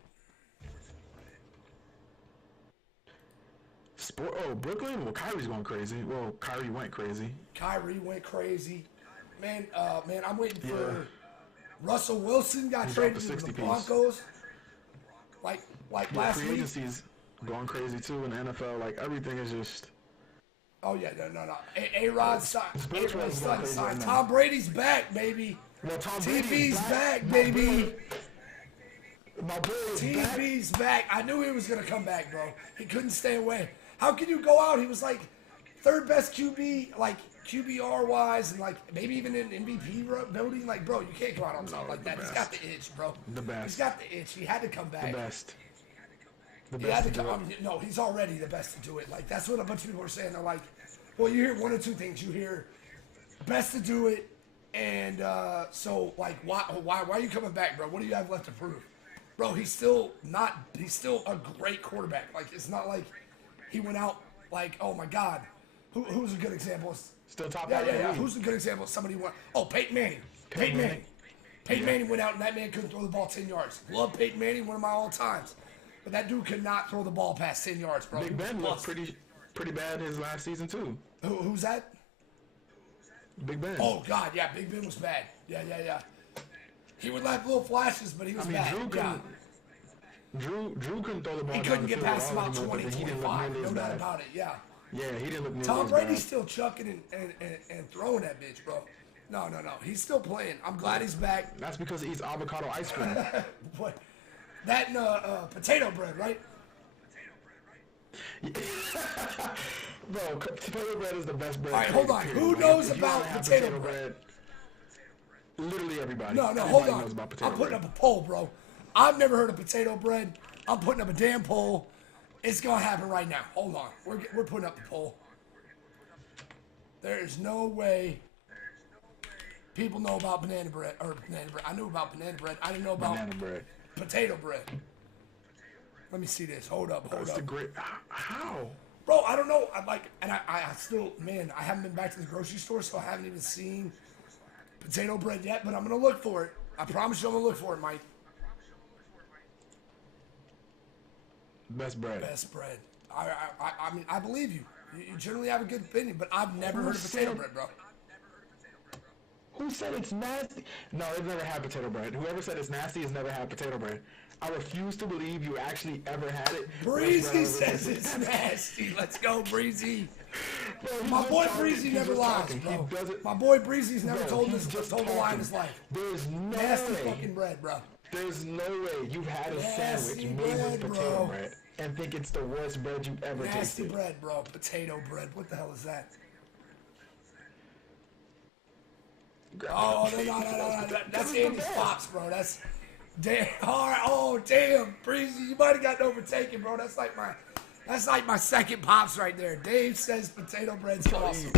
Brooklyn? Well, Kyrie's going crazy. Well, Kyrie went crazy. Man, I'm waiting for Russell Wilson got traded to the Broncos. Like last week. Free agency's going crazy too in the NFL. Like, everything is just... Oh, yeah, no. A-Rod signed. Tom Brady's back, baby. Well, TB's back, baby. TB's back. I knew he was going to come back, bro. He couldn't stay away. How can you go out? He was like third best QB, like QBR wise, and like maybe even in MVP building. Like, bro, you can't go out on something like that. He's got the itch, bro. The best. He's got the itch. He had to come back. The best. He had to come. No, he's already the best to do it. Like, that's what a bunch of people are saying. They're like, well, you hear one or two things. You hear best to do it, and so like, why are you coming back, bro? What do you have left to prove, bro? He's still a great quarterback. Like, it's not like he went out like, oh my God, who's a good example? Still top. Yeah. Who's a good example? Somebody went. Oh, Peyton Manning. Peyton Manning went out and that man couldn't throw the ball 10 yards. Love Peyton Manning, one of my all times. But that dude could not throw the ball past 10 yards, bro. Big Ben looked pretty bad his last season too. Who's that? Big Ben. Oh God, yeah, Big Ben was bad. Yeah. He would like little flashes, but he was bad. Drew couldn't throw the ball. He couldn't get past about 20, 25. No doubt about it. Yeah. Yeah, he didn't look nearly Tom as Brady's bad. still chucking and throwing that bitch, bro. No. He's still playing. I'm glad he's back. That's because he eats avocado ice cream. What? That and potato bread, right? Bro, potato bread is the best bread. All right, hold on. Who knows about potato bread? Literally everybody. No, Everybody hold knows on. about potato I'm putting bread. up a poll, bro. I've never heard of potato bread. I'm putting up a damn poll. It's gonna happen right now. Hold on. We're putting up the poll. There is no way people know about banana bread. I knew about banana bread. I didn't know about Banana bread. potato bread. Let me see this. Hold up. That's the great. How? Bro, I don't know. I still, man, I haven't been back to the grocery store, so I haven't even seen potato bread yet, but I'm going to look for it. I promise you I'm going to look for it, Mike. Best bread. Best bread. I mean, I believe you. You generally have a good opinion, but I've never heard of potato bread, bro. Who said it's nasty? No, they've never had potato bread. Whoever said it's nasty has never had potato bread. I refuse to believe you actually ever had it. Breezy says it's nasty. Let's go, Breezy. Bro, My boy Breezy never lies, bro. My boy Breezy's never told a lie in his life. There's no Nasty way. fucking bread, bro. There's no way you've had a sandwich made bread, with potato bro. bread and think it's the worst bread you've ever Nasty tasted. bread, bro. Potato bread. What the hell is that? Oh, no. That's Andy's pops, bro. That's damn. All right. Oh, damn, Breezy, you might have gotten overtaken, bro. That's like my second pops right there. Dave says potato bread's awesome.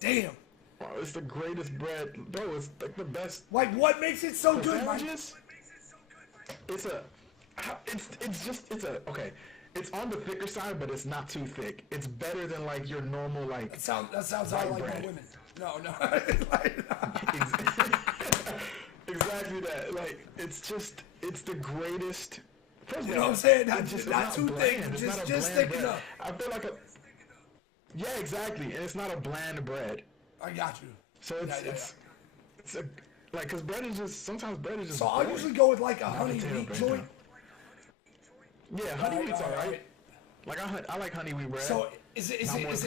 Damn. Bro, it's the greatest bread, bro. It's like the best. Like, what makes it so good, Mike? Okay. It's on the thicker side, but it's not too thick. It's better than like your normal like. That sounds how I like my women. No. Exactly that. Like, it's the greatest. You know what I'm saying? Not too thick. It's Just not a bland thick bread. enough. I feel like yeah, exactly. And it's not a bland bread. I got you. So it's a like, cause bread is just sometimes bread is just. So I'll usually go with like a honey wheat joint. Yeah, honey wheat's alright. Like I like honey wheat bread. So is it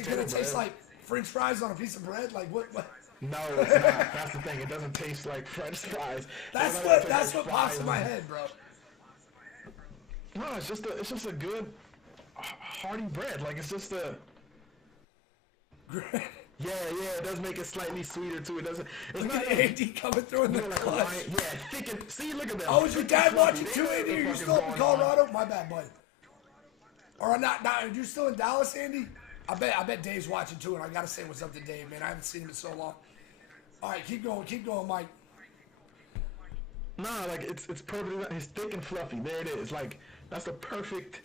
gonna taste like French fries on a piece of bread? Like what? No, it's not. That's the thing. It doesn't taste like French fries. That's what pops in my head, bro. No, it's just a good hearty bread. Like it's just a. Yeah, it does make it slightly sweeter too. It doesn't. It's Look not at Andy coming through in the like clutch. yeah, thick and see. Look at that. Oh, is your dad watching too, Andy? Are you still up in Colorado? My bad, bud. Or not? Are you still in Dallas, Andy? I bet Dave's watching too, and I gotta say what's up to Dave, man. I haven't seen him in so long. All right, keep going, Mike. Nah, like it's perfect. It's thick and fluffy. There it is. Like that's the perfect.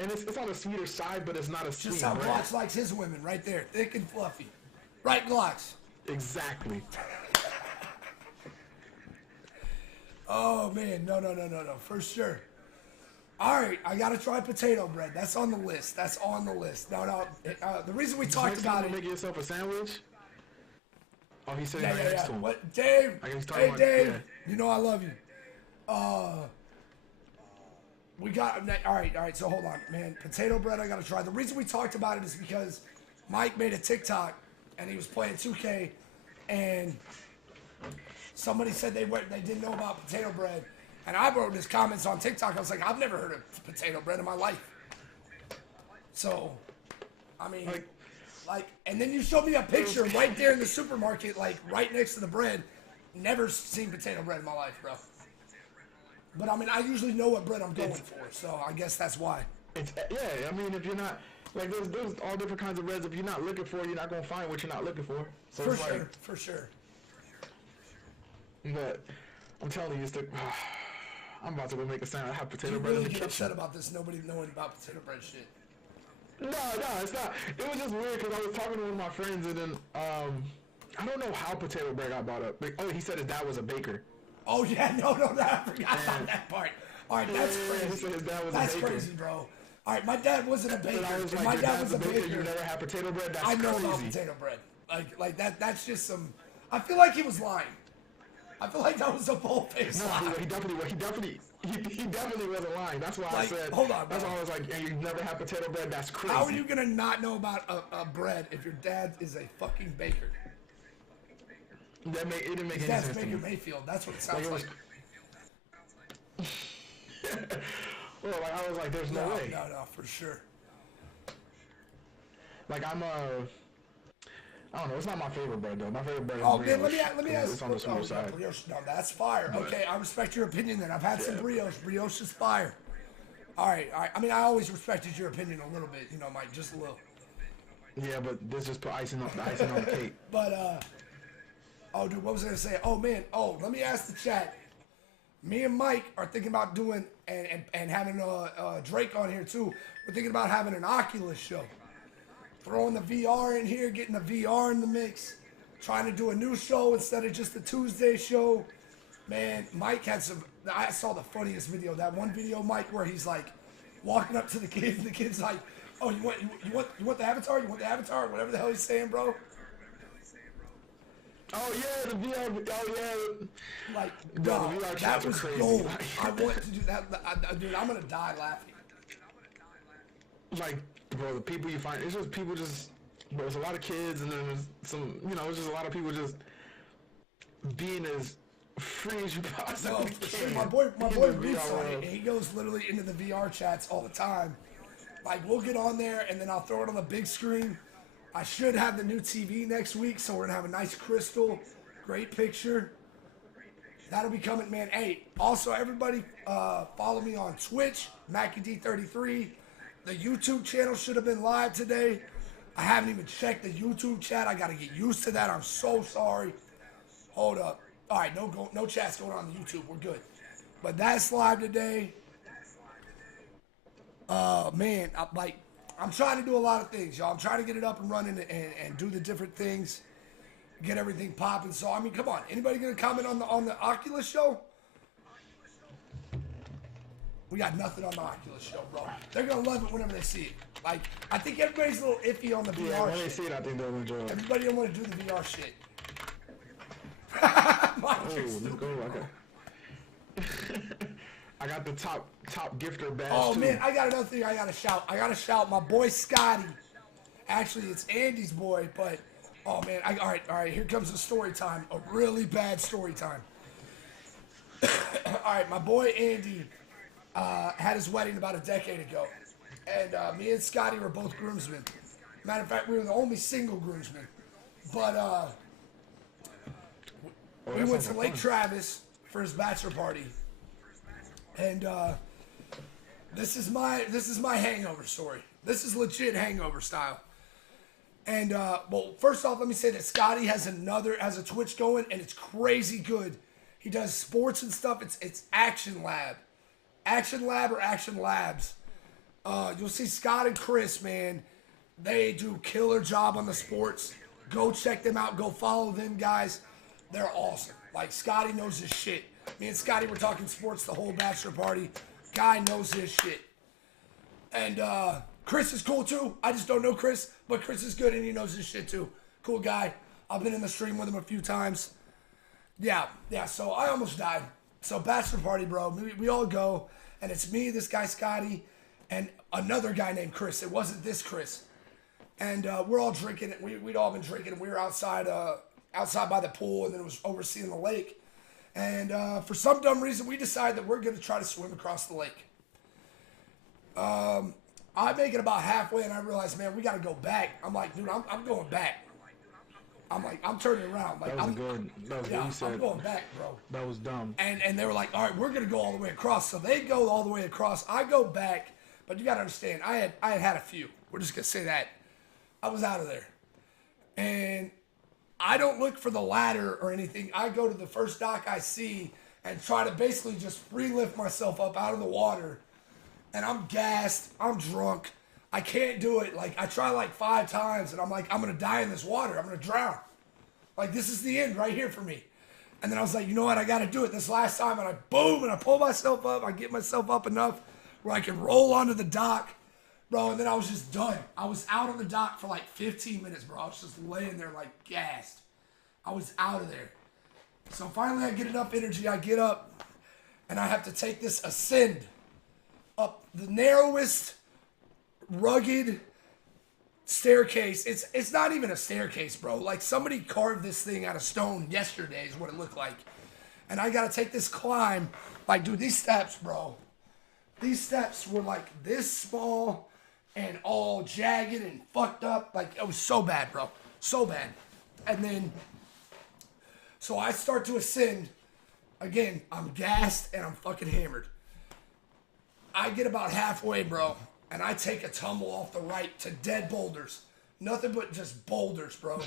And it's on the sweeter side, but it's not a sweet Just how bread. Glocks likes his women, right there, thick and fluffy. Right, Glocks? Exactly. Oh man, no, for sure. All right, I gotta try potato bread. That's on the list. No. The reason we talked about it. Make yourself a sandwich. Oh, he said Yeah. next to him. What, Dave? Hey, Dave. Yeah. You know I love you. We got all right. So hold on, man. Potato bread, I gotta try. The reason we talked about it is because Mike made a TikTok and he was playing 2K, and somebody said they didn't know about potato bread, and I wrote in his comments on TikTok. I was like, I've never heard of potato bread in my life. So, I mean, like, and then you showed me a picture right there in the supermarket, like right next to the bread. Never seen potato bread in my life, bro. But I mean, I usually know what bread I'm going for, so I guess that's why. Yeah, I mean, if you're not, like, there's all different kinds of breads. If you're not looking for it, you're not gonna find what you're not looking for. So For sure. But I'm telling you, I'm about to go make a sandwich. I have potato You bread in really the get kitchen. upset about this? Nobody knowing about potato bread shit. No, it's not. It was just weird because I was talking to one of my friends, and then I don't know how potato bread got brought up. Like, his dad was a baker. Oh yeah, no, I forgot about that part. All right, that's crazy. He said his dad was a That's baker. crazy, bro. All right, my dad wasn't a baker. And I was If like, my your dad dad's was a baker. You never had potato bread? That's I know crazy. about potato bread. Like that. That's just some. I feel like he was lying. I feel like that was a bold-faced lie. He definitely wasn't lying. That's why I said. Hold on, That's bro. why I was like, you never had potato bread? That's crazy. How are you gonna not know about a bread if your dad is a fucking baker? It didn't make any That's sense to Baker me. Mayfield. That's what it sounds like. Well, like, I was like, there's no way. No, for sure. Like, I don't know. It's not my favorite bread though. My favorite bread is Oh brioche. man, let me ask. It's on the sweeter side. Brioche, no, that's fire. Okay, I respect your opinion. Then I've had some brioche. Brioche is fire. All right. I mean, I always respected your opinion a little bit. You know, Mike, just a little. Yeah, but this just put icing on the cake. But oh, dude, what was I gonna say? Oh man, let me ask the chat. Me and Mike are thinking about doing and having Drake on here too. We're thinking about having an Oculus show. Throwing the VR in here, getting the VR in the mix, trying to do a new show instead of just the Tuesday show. Man, Mike had some. I saw the funniest video. That one video, Mike, where he's like walking up to the kids, and the kid's like, "Oh, you want the avatar? You want the avatar? Whatever the hell he's saying, bro." Oh yeah, the VR. Oh yeah. Like, dog, that was gold. I want to do that, dude. I'm gonna die laughing. Like, bro, the people you find, it's just people just But it's a lot of kids, and then there's some, it's just a lot of people just being as free as you possibly can. My boy Reef's on it, and he goes literally into the VR chats all the time. Like, we'll get on there, and then I'll throw it on the big screen. I should have the new TV next week, so we're going to have a nice crystal, great picture. That'll be coming, man. Hey, also, everybody follow me on Twitch, MackeyD33. The YouTube channel should have been live today. I haven't even checked the YouTube chat. I got to get used to that. I'm so sorry. Hold up. All right, no chats going on YouTube. We're good. But that's live today. Man, I'm trying to do a lot of things, y'all. I'm trying to get it up and running and do the different things, get everything popping. So, I mean, come on. Anybody gonna comment on the Oculus show? We got nothing on the Oculus show, bro. They're gonna love it whenever they see it. Like, I think everybody's a little iffy on the VR when shit. they see it, I think they'll enjoy it. Everybody don't want to do the VR shit. Let's go. I got the top gifter badge. Oh too. man, I got another thing I gotta shout. I gotta shout my boy Scotty. Actually, it's Andy's boy, but oh man, all right. Here comes the story time. A really bad story time. All right, my boy Andy had his wedding about a decade ago, and me and Scotty were both groomsmen. Matter of fact, we were the only single groomsmen. But we went to Lake Travis for his bachelor party. And this is my hangover story. This is legit hangover style. And well, first off, let me say that Scotty has a Twitch going, and it's crazy good. He does sports and stuff. It's Action Lab, or Action Labs. You'll see Scott and Chris, man. They do killer job on the sports. Go check them out. Go follow them guys. They're awesome. Like, Scotty knows his shit. Me and Scotty were talking sports the whole bachelor party. Guy knows his shit. And Chris is cool too. I just don't know Chris, but Chris is good and he knows his shit too. Cool guy. I've been in the stream with him a few times. Yeah, so I almost died. So bachelor party, bro. We all go, and it's me, this guy Scotty, and another guy named Chris. It wasn't this Chris. And we're all drinking. We'd all been drinking. We were outside by the pool, and then it was overseeing the lake. And for some dumb reason, we decided that we're going to try to swim across the lake. I make it about halfway, and I realize, man, we got to go back. I'm like, dude, I'm going back. I'm turning around. Like, that was good. That was good. You said, I'm going back, bro. That was dumb. And they were like, all right, we're going to go all the way across. So they go all the way across. I go back. But you got to understand, I had a few. We're just going to say that. I was out of there. And I don't look for the ladder or anything. I go to the first dock I see and try to basically just free lift myself up out of the water. And I'm gassed. I'm drunk. I can't do it. Like, I try like 5 times, and I'm like, I'm going to die in this water. I'm going to drown. Like, this is the end right here for me. And then I was like, you know what? I got to do it this last time. And I pull myself up. I get myself up enough where I can roll onto the dock. Bro, and then I was just done. I was out on the dock for like 15 minutes, bro. I was just laying there like gassed. I was out of there. So finally I get enough energy. I get up, and I have to take this ascend up the narrowest, rugged staircase. It's not even a staircase, bro. Like, somebody carved this thing out of stone yesterday is what it looked like. And I got to take this climb. Like, dude, these steps, bro. These steps were like this small and all jagged and fucked up. Like, it was so bad, bro. So bad. And then, so I start to ascend. Again, I'm gassed and I'm fucking hammered. I get about halfway, bro, and I take a tumble off the right to dead boulders. Nothing but just boulders, bro.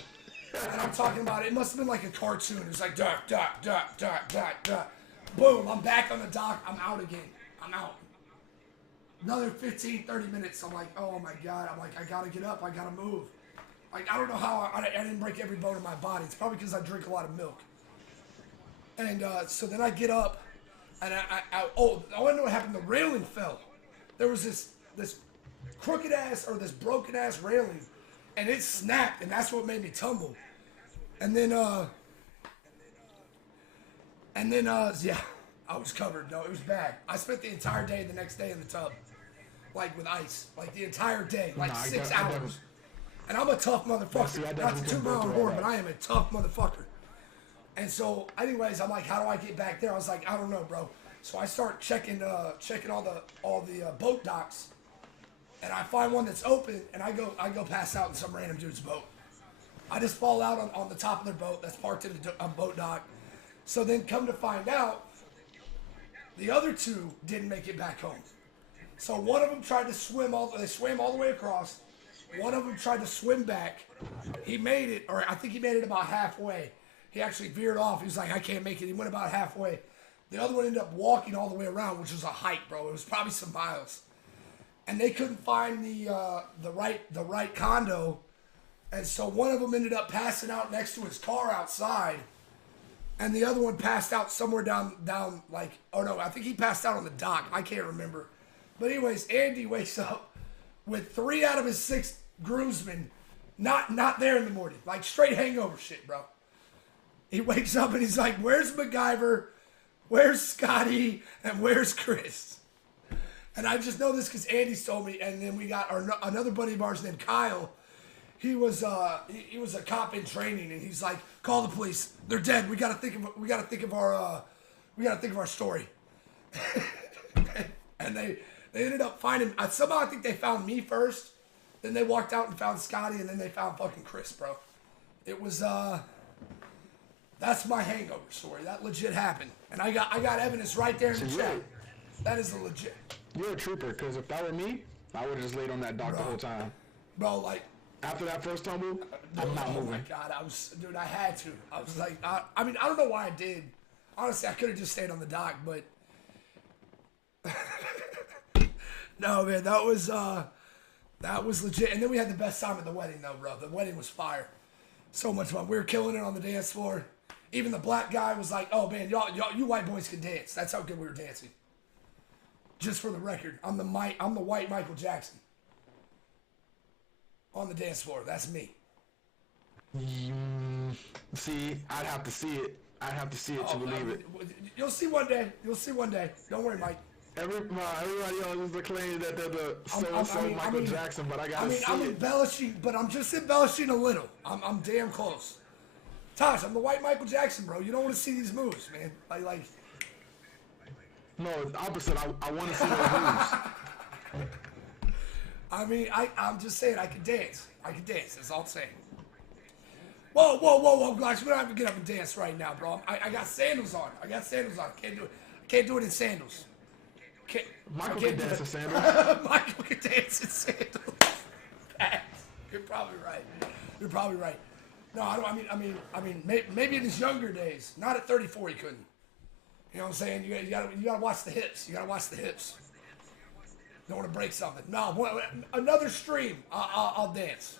And I'm talking about it must have been like a cartoon. It was like, duck, duck, duck, duck, duck, duck. Boom, I'm back on the dock. I'm out again. I'm out. Another 15, 30 minutes. I'm like, oh my God. I'm like, I gotta get up. I gotta move. Like, I don't know how I didn't break every bone in my body. It's probably because I drink a lot of milk. And so then I get up, and I want to know what happened. The railing fell. There was this crooked ass or this broken ass railing, and it snapped, and that's what made me tumble. And then yeah, I was covered. No, it was bad. I spent the entire day the next day in the tub, like with ice, like the entire day, like 6 hours. And I'm a tough See, I motherfucker. Not definitely to toot couldn't my go own through all horn, that. but I am a tough motherfucker. And so, anyways, I'm like, how do I get back there? I was like, I don't know, bro. So I start checking all the boat docks, and I find one that's open, and I go pass out in some random dude's boat. I just fall out on the top of their boat that's parked in a boat dock. So then, come to find out, the other two didn't make it back home. So one of them tried to swim they swam all the way across. One of them tried to swim back. He made it, or I think he made it about halfway. He actually veered off. He was like, I can't make it. He went about halfway. The other one ended up walking all the way around, which was a hike, bro. It was probably some miles. And they couldn't find the right condo. And so one of them ended up passing out next to his car outside. And the other one passed out somewhere down like, oh no, I think he passed out on the dock. I can't remember. But anyways, Andy wakes up with 3 out of his 6 groomsmen not there in the morning. Like straight hangover shit, bro. He wakes up and he's like, where's MacGyver? Where's Scotty? And where's Chris? And I just know this because Andy's told me. And then we got another buddy of ours named Kyle. He was a cop in training, and he's like, call the police. They're dead. We gotta think of our story. And they ended up finding. Somehow I think they found me first. Then they walked out and found Scotty, and then they found fucking Chris, bro. It was that's my hangover story. That legit happened, and I got evidence right there in the chat. That is a legit. You're a trooper, because if that were me, I would have just laid on that dock the whole time. Bro, like. After that first tumble, I'm not moving. Oh my god, I had to. I was like, I mean, I don't know why I did. Honestly, I could have just stayed on the dock, but no, man, that was legit. And then we had the best time at the wedding, though, bro. The wedding was fire, so much fun. We were killing it on the dance floor. Even the black guy was like, "Oh man, y'all, you white boys can dance." That's how good we were dancing. Just for the record, I'm the white Michael Jackson. On the dance floor. That's me. See, I'd have to see it. I'd have to see it to believe it. You'll see one day. You'll see one day. Don't worry, Mike. Everybody else is claiming that they're the so-and-so Michael Jackson, but I gotta see I'm it. embellishing, but I'm just embellishing a little. I'm damn close. Tosh, I'm the white Michael Jackson, bro. You don't want to see these moves, man. Like. No, it's opposite. I want to see those moves. I mean, I'm just saying I can dance. I can dance. That's all I'm saying. Whoa, guys. We don't have to get up and dance right now, bro. I got sandals on. Can't do it. Can't do it in sandals. Michael can dance in sandals. Michael can dance in sandals. You're probably right. No, I mean, maybe in his younger days. Not at 34, he couldn't. You know what I'm saying? You gotta watch the hips. Don't want to break something. No, another stream. I'll dance.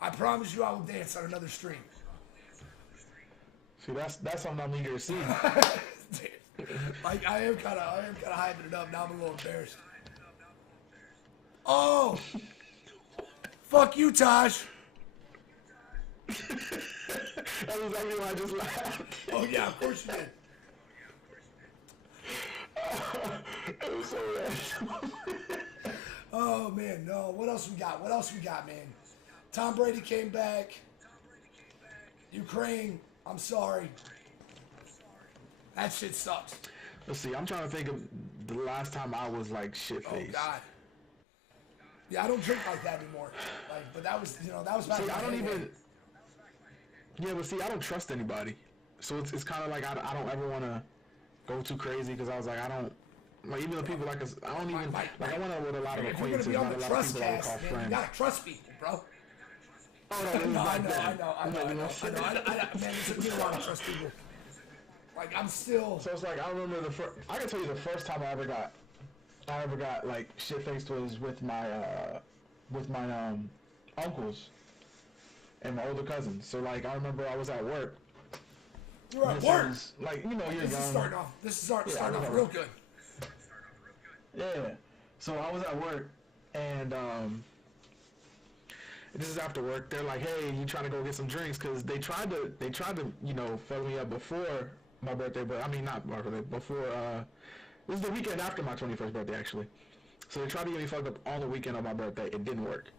I promise you, I will dance on another stream. See, that's something I'm eager to see. Like I am kind of hyping it up. Now I'm a little embarrassed. Oh, fuck you, Tosh. That's exactly why I just laughed. Oh yeah, of course you did. It was so random. Oh man, no. What else we got, man? Tom Brady came back. Ukraine, I'm sorry. That shit sucks. Let's see. I'm trying to think of the last time I was like shit-faced. Oh God. Yeah, I don't drink like that anymore. Like, but that was back. See, I don't even. Yeah, but see, I don't trust anybody. So it's kind of like I don't ever want to go too crazy because I was like, I don't. Like, even the people like us, I don't even. Like, I went out with a lot of If you're gonna acquaintances, be on not a the lot of trust people I would cast, call man, friends. you gotta trust people, bro. Oh, no, No, I back know. then. Man, it's a lot of trust people. Like I'm still. So it's like I remember I can tell you the first time I ever got like shit faced was with my uncles and my older cousins. So like I remember I was at work. You were at work. Like you're This young. is starting off. Starting off real good. Yeah. So I was at work and this is after work. They're like, "Hey, you trying to go get some drinks?" Because they tried to fill me up before my birthday, but I mean not my birthday. Before this is the weekend after my 21st birthday actually. So they tried to get me fucked up on the weekend of my birthday. It didn't work.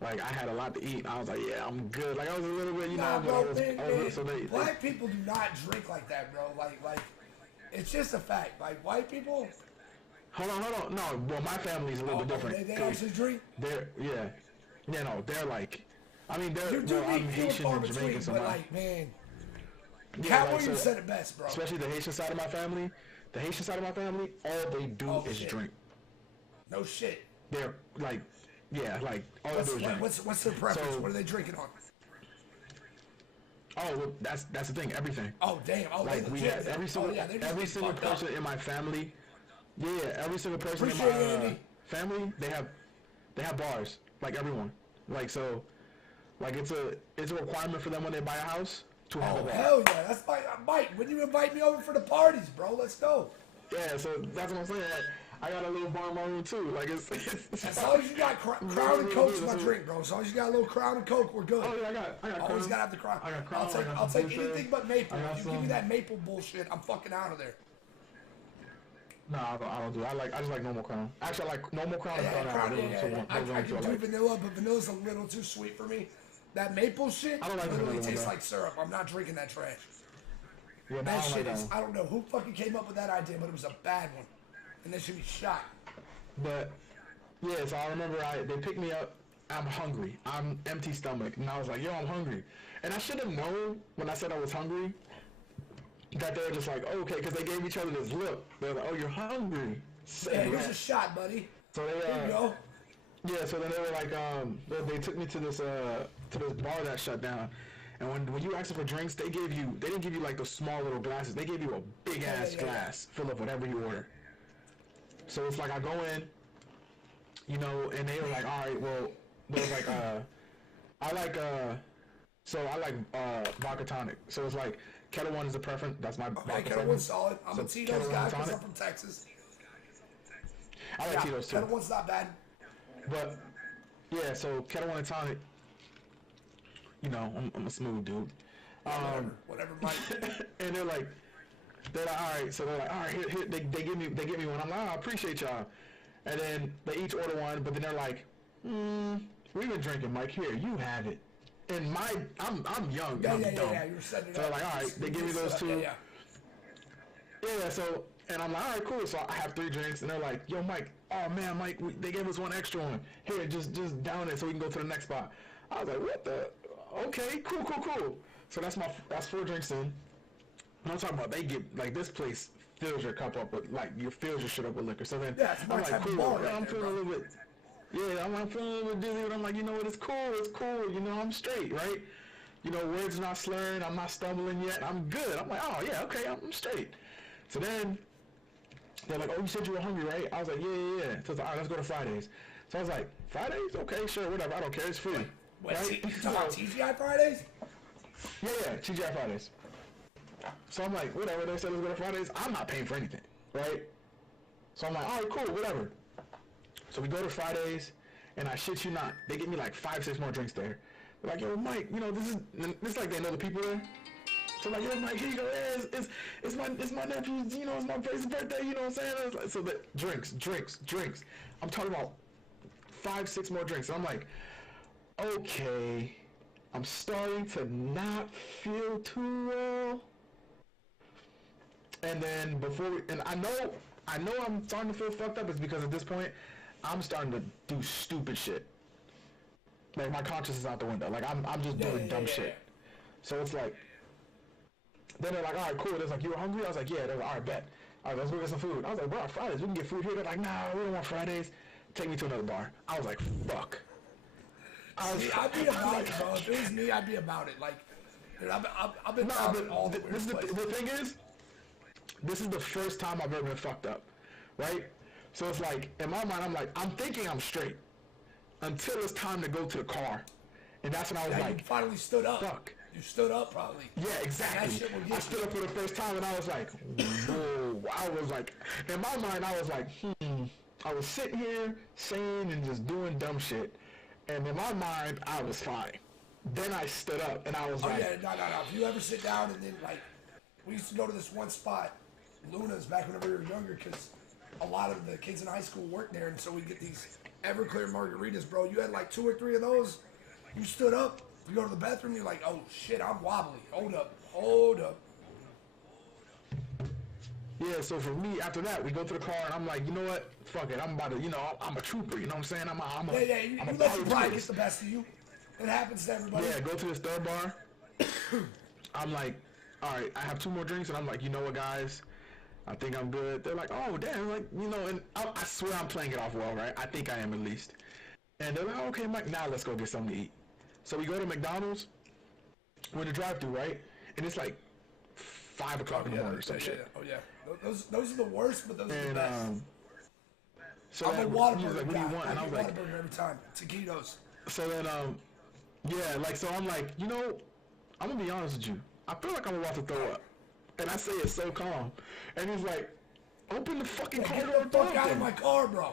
Like I had a lot to eat. I was like, yeah, I'm good. Like I was a little bit, you Nah, know, but bro, I was so black people do not drink like that, bro. Like, it's just a fact. Like, white people. Hold on. No, well, my family's a little bit different. They actually drink. Yeah, no, they're like, I mean, You do I'm meet few and Haitian far and between, Jamaican, so but like, man, yeah, Cat like, Williams said it best, bro. especially the Haitian side of my family. The Haitian side of my family, all they do is shit. drink. No shit. They're like, yeah, like all they do is drink. What's their preference? So, what are they drinking on? Oh, well, that's the thing. Everything. Oh damn! Oh, like we had every single person in my family. Yeah, every single person in my family, they have bars. Like everyone. Like so, like it's a requirement for them when they buy a house to have a bar. Hell yeah! That's Mike. When you invite me over for the parties, bro, let's go. Yeah, so that's what I'm saying. I got a little bar in my room too. Like it's as long as you got Crown and Coke's my drink, bro. As long as you got a little Crown and Coke, we're good. Oh yeah, I got always Crown. gotta have the Crown. I got Crown. I'll take anything but maple. If you some... give me that maple bullshit, I'm fucking out of there. No, I don't do it. I just like normal Crown. Actually, I like normal Crown and Crown. I can do vanilla, but vanilla's a little too sweet for me. That maple shit literally tastes like syrup. I'm not drinking that trash. Yeah, that shit is, I don't know who fucking came up with that idea, but it was a bad one. And they should be shot. But, yeah, so I remember they picked me up. I'm hungry. I'm empty stomach. And I was like, yo, I'm hungry. And I should have known when I said I was hungry that they were just like, oh, okay, because they gave each other this look. They're like, oh, you're hungry. Yeah, here's a shot, buddy. So there you go. Yeah, so then they were like, they took me to this bar that shut down. And when you asked for drinks, they didn't give you like those small little glasses. They gave you a big ass glass full of whatever you order. So it's like I go in, you know, and they were like, all right, well, they were like, I like vodka tonic. So it's like Kettle One is a preference. That's my vodka Kettle One's solid. I'm a Tito's guy because I'm from Texas. I like Tito's too. Kettle One's not bad. But yeah, so Kettle One and tonic. You know, I'm a smooth dude. Whatever, Mike. And they're like, all right. So they're like, all right, here they give me one. I'm like, oh, I appreciate y'all. And then they each order one, but then they're like, we've been drinking, Mike. Here, you have it. And I'm young. I'm dumb. Yeah. You're setting it so up. they're like, all right, they give me those two. Yeah. So, and I'm like, all right, cool. So I have 3 drinks, and they're like, yo, Mike. Oh man, Mike, they gave us one extra one. Here, just down it so we can go to the next spot. I was like, what the? Okay, cool. So that's 4 drinks in. And I'm talking about they get like this place fills your cup up with fills your shit up with liquor. So then I'm like, cool. I'm feeling a little bit. Yeah, I'm feeling a little bit dizzy, but I'm like, you know what? It's cool. You know, I'm straight, right? You know, words not slurring. I'm not stumbling yet. I'm good. I'm like, oh yeah, okay, I'm straight. So then they're like, oh, you said you were hungry, right? I was like, yeah. So it's like, all right, let's go to Fridays. So I was like, Fridays? Okay, sure, whatever. I don't care. It's free. Wait, right? You talking about TGI Fridays? Yeah, TGI Fridays. So I'm like, whatever, they said let's go to Fridays. I'm not paying for anything, right? So I'm like, all right, cool, whatever. So we go to Fridays, and I shit you not, they give me like 5-6 more drinks there. They're like, yo, Mike, you know, this is like they know the people there. So like, yo, Mike, here you go. Yeah, it's my nephew's, you know, it's my his birthday, you know what I'm saying? Like, so the drinks. I'm talking about 5-6 more drinks. And I'm like, okay, I'm starting to not feel too well. And then I know I'm starting to feel fucked up is because at this point, I'm starting to do stupid shit. Like my conscience is out the window. Like I'm just doing dumb shit. So it's like, then they're like, all right, cool. They're like, you were hungry? I was like, yeah. They're like, all right, bet. All right, let's go get some food. I was like, bro, Fridays, we can get food here. They're like, nah, we don't want Fridays. Take me to another bar. I was like, fuck. I'd be about it, bro. If it was me, I'd be about it. Like, dude, I've been found all the weird places. The thing is, this is the first time I've ever been fucked up, right? So it's like, in my mind, I'm thinking I'm straight until it's time to go to the car. And that's when I was like, you finally stood up. Fuck. You stood up, probably. Yeah, exactly. I stood up for the first time, and I was like, whoa. I was like, in my mind, I was like, I was sitting here saying and just doing dumb shit. And in my mind, I was fine. Then I stood up, and I was like... Oh, yeah, no. If you ever sit down and then, like... We used to go to this one spot, Luna's, back whenever we were younger, because a lot of the kids in high school worked there, and so we'd get these Everclear margaritas, bro. You had like 2 or 3 of those. You stood up. You go to the bathroom. You're like, oh shit, I'm wobbly. Hold up. Yeah, so for me, after that, we go to the car, and I'm like, you know what? Fuck it. I'm about to, I'm a trooper, you know what I'm saying? You let your pride get the best of you. It happens to everybody. Yeah, go to this third bar. I'm like, all right, I have 2 more drinks, and I'm like, you know what, guys? I think I'm good. They're like, oh, damn, like, and I swear I'm playing it off well, right? I think I am at least. And they're like, okay, Mike, now let's go get something to eat. So we go to McDonald's. We're in the drive-thru, right? And it's like 5 o'clock in the morning or some shit. Oh, yeah. Those are the worst, but those are the best. So I'm a he's Whataburger like, what do you want? I And I was get like, Whataburger every time. Taquitos. so then, yeah, like, so I'm like, I'm gonna be honest with you. I feel like I'm about to throw up. And I say it so calm. And he's like, open the fucking car door. Get the fuck out of my car, bro.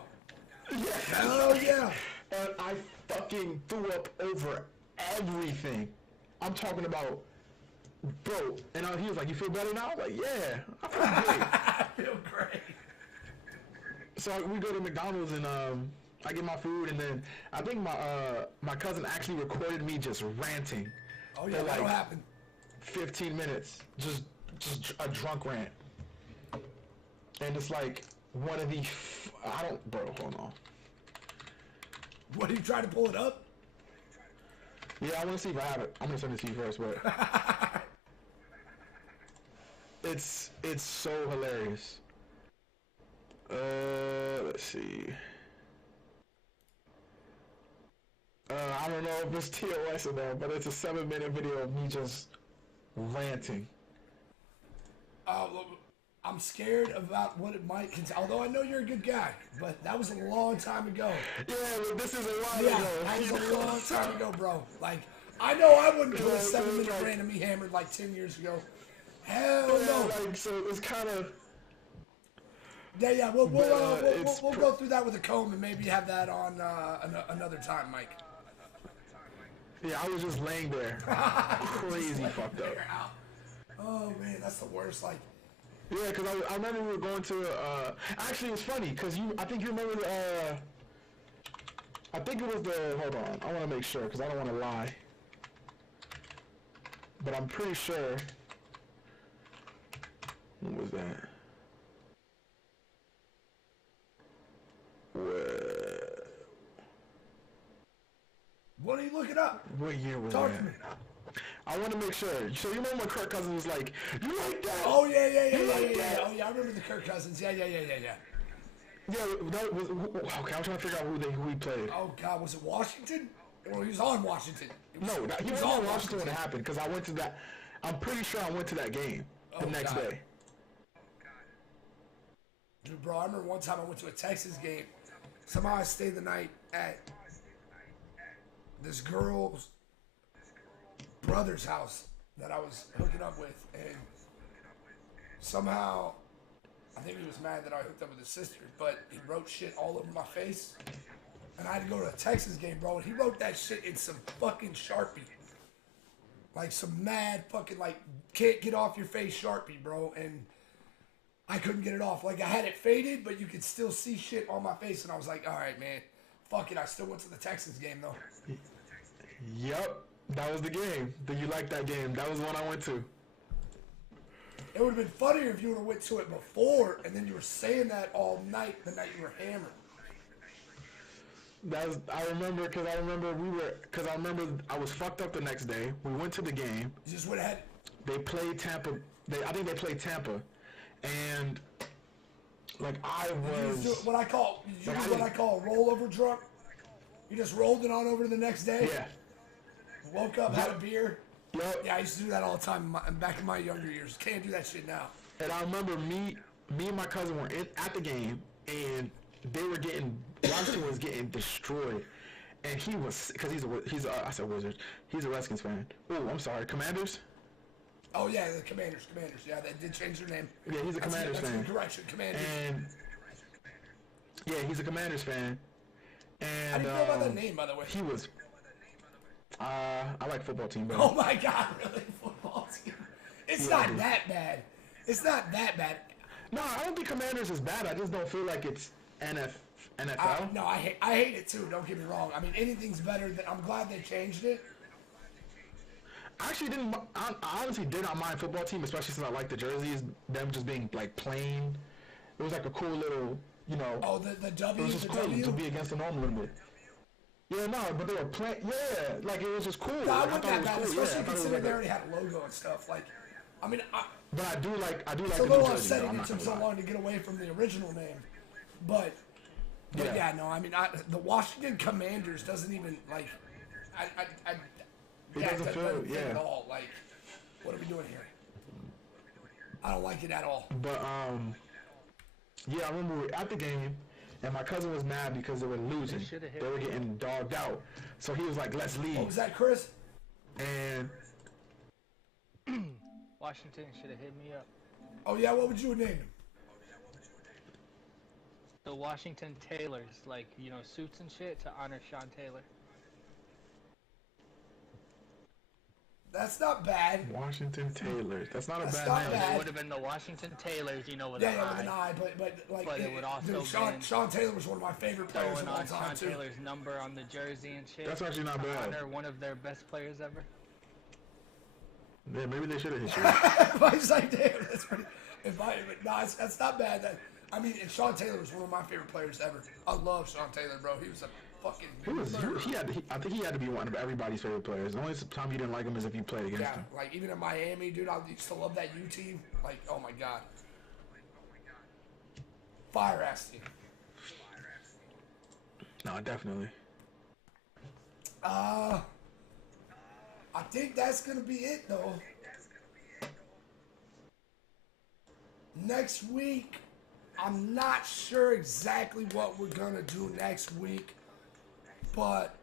Yeah. Hell yeah. And I fucking threw up over everything. I'm talking about, bro. And he was like, you feel better now? I was like, yeah, I feel great. I feel great. So we go to McDonald's and I get my food, and then I think my cousin actually recorded me just ranting. Oh yeah, for that'll like happen. 15 minutes, just a drunk rant. And it's like one of the, bro, hold on. What, are you trying to pull it up? Yeah, I want to see if I have it. I'm gonna send it to you first, but it's so hilarious. Let's see. I don't know if it's TOS in there, but it's a 7-minute video of me just ranting. I'm scared about what it might contain. Although I know you're a good guy, but that was a long time ago. Yeah, but this is a while Yeah, ago. that was a long time ago, bro. Like, I know I wouldn't put a 7-minute rant of me hammered like 10 years ago. Hell no. Like, so it's kind of. Yeah, we'll go through that with a comb and maybe have that on another time, Mike. Yeah, I was just laying there, crazy fucked up. Oh man, that's the worst. Like, yeah, because I remember we were going to. Actually, it was funny because I think you remember the. I think it was the. Hold on, I want to make sure because I don't want to lie. But I'm pretty sure. What was that? what are you looking up? What year was Talk that? to me. I want to make sure. So you remember when Kirk Cousins was like, "You like that?" Oh yeah. that? Oh yeah, I remember the Kirk Cousins. Yeah. Yeah, that was okay. I'm trying to figure out who he played. Oh God, was it Washington? Or he was on Washington? He was on Washington when it happened because I went to that. I'm pretty sure I went to that game the next day. Dude, bro, I remember one time I went to a Texas game. Somehow I stayed the night at this girl's brother's house that I was hooking up with, and somehow I think he was mad that I hooked up with his sister, but he wrote shit all over my face, and I had to go to a Texas game, bro, and he wrote that shit in some fucking Sharpie, like some mad fucking like can't get off your face Sharpie, bro, and I couldn't get it off. Like I had it faded, but you could still see shit on my face, and I was like, all right, man, fuck it. I still went to the Texas game though. Yep, that was the game. Did you like that game? That was the one I went to. It would have been funnier if you would have went to it before, and then you were saying that all night, the night you were hammered. I remember I was fucked up the next day. We went to the game. You just went ahead. They played Tampa. I think they played Tampa, and like I was. You do what I call a rollover drunk. You just rolled it on over to the next day. Yeah. Woke up, had a beer. Yep. Yeah, I used to do that all the time back in my younger years. Can't do that shit now. And I remember me and my cousin were at the game, and Washington was getting destroyed, and he was because I said Wizards. He's a Redskins fan. Oh, I'm sorry, Commanders. Oh yeah, the Commanders. Yeah, they did change their name. Yeah, he's a Commanders fan. That's a correction, Commanders. And yeah, he's a Commanders fan. And how do you feel about that name, by the way? He was. I like football team, but. Oh my God, really? Football team? It's not that bad. It's not that bad. No, I don't think Commanders is bad. I just don't feel like it's NFL? No, I hate it too. Don't get me wrong. I mean, anything's better. I'm glad they changed it. I actually didn't. I honestly did not mind football team, especially since I like the jerseys. Them just being like plain. It was like a cool little, you know. Oh, the It W, was just the cool W. to be against the norm a little bit. Yeah, no, but they were playing. Yeah, like it was just cool. No, I Like, wouldn't thought that it was bad, cool. especially Yeah, I thought it was considering like they already had a logo and stuff. Like, I mean, But I do like it's the a new little jersey. upsetting I'm it not took gonna so lie. long to get away from the original name. But Yeah. no, I mean, the Washington Commanders doesn't even like. It doesn't feel. fit Yeah. at all. Like, what are we doing here? I don't like it at all. But yeah, I remember we were at the game, and my cousin was mad because they were losing. They were getting dogged out. So he was like, "Let's leave." What was that, Chris? And Washington should have hit me up. Oh yeah, what would you name him? The Washington Taylors, like, you know, suits and shit to honor Sean Taylor. That's not bad. Washington Taylor. That's not a That's bad not name. bad. It would have been the Washington Taylors, you know, with Yeah, an with an I. eye, but like, But it would also dude, Sean, been Sean Taylor was one of my favorite players Throwing of all on time Sean too. Taylor's number on the jersey and shit. That's actually not to bad. honor one of their best players ever. Yeah, maybe they should have hit you. I was like, damn, that's pretty. That's not bad. I mean, and Sean Taylor was one of my favorite players ever. I love Sean Taylor, bro. He was a fucking. I think he had to be one of everybody's favorite players. The only time you didn't like him is if you played against Yeah, him. like even in Miami, dude, I used to love that U team. Like, oh my god, fire ass team. No, definitely. I think that's gonna be it though. Next week, I'm not sure exactly what we're gonna do next week, but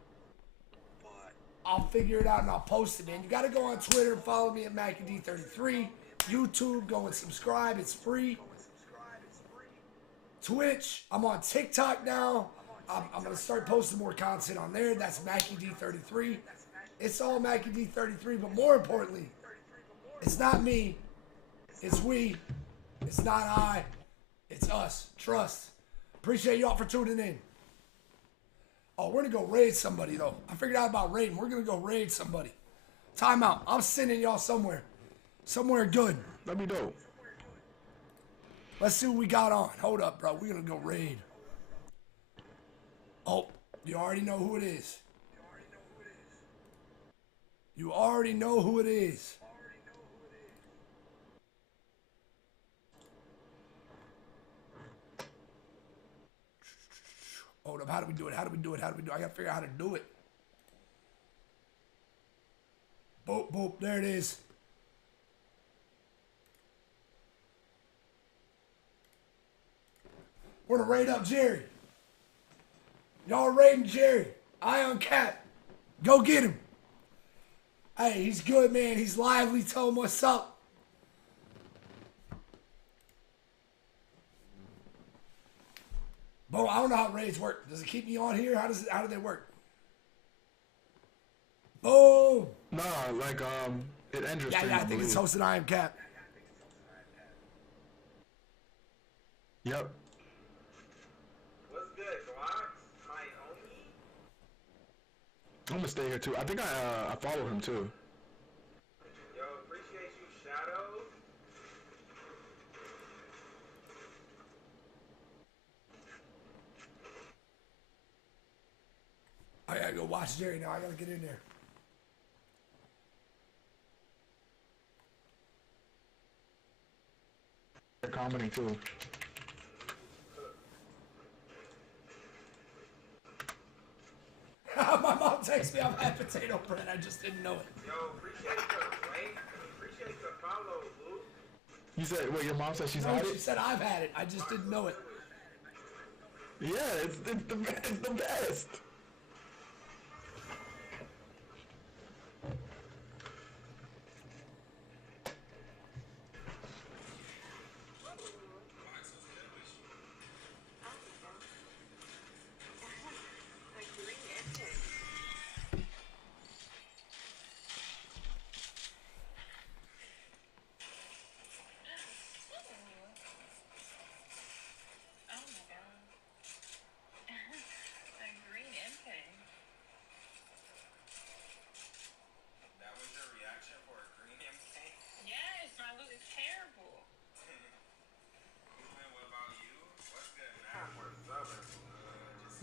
I'll figure it out and I'll post it. And you gotta go on Twitter and follow me at MackeyD33. YouTube, go and subscribe. It's free. Twitch, I'm on TikTok now. I'm gonna start posting more content on there. That's MackeyD33. It's all MackeyD33, but more importantly, it's not me. It's we. It's not I. It's us. Trust. Appreciate y'all for tuning in. Oh, we're gonna go raid somebody though. I figured out about raiding. We're gonna go raid somebody. Time out. I'm sending y'all somewhere. Somewhere good. That'd be dope. Let's see what we got on. Hold up, bro. We're gonna go raid. Oh, you already know who it is. You already know who it is. Hold up. How do we do it? How do we do it? How do we do it? I gotta figure out how to do it. Boop, boop. There it is. We're gonna raid up Jerry. Y'all are raiding Jerry. Ion Cap. Go get him. Hey, he's good, man. He's lively. Tell him what's up. Bo, I don't know how raids work. Does it keep me on here? How do they work? Boom. No, like it ends your stream. Yeah, I think it's hosted I Am Cap. Yep. What's good, Glock? My homie? I'm gonna stay here too. I think I follow him too. Yo, appreciate you, Shadow. I gotta go watch Jerry now. I gotta get in there. Comedy too. My mom texts me I'm had potato bread. I just didn't know it. Yo, appreciate the like. Appreciate the follow, boo. You said, wait, your mom said she's No, had she it? said I've had it. I just didn't know it. Yeah, it's the best.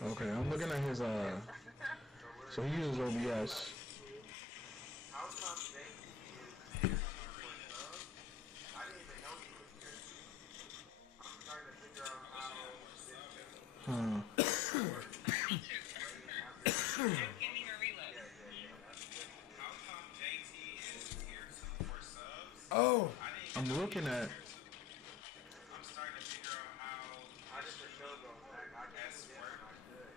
Okay, I'm looking at his so he uses OBS. How come Banky is here for subs? I didn't even know he was here. I'm trying to figure out how this Hmm. Oh, I'm looking at. how did the show go back? I guess when I could.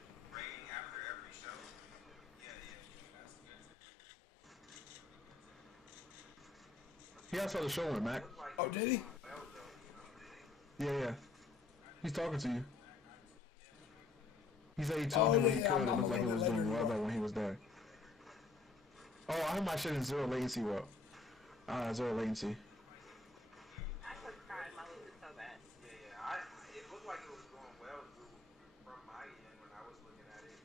He asked how the show went, Mac. oh, did he? Yeah. He's talking to you. He said he told Oh, him when yeah, he yeah, could. I'm It looked like he looking was at it doing later. well though when he was there. Oh, I hope my shit is zero latency. Well, zero latency. I was crying. My lip is so bad. It looked like it was going well from my end when I was looking at it.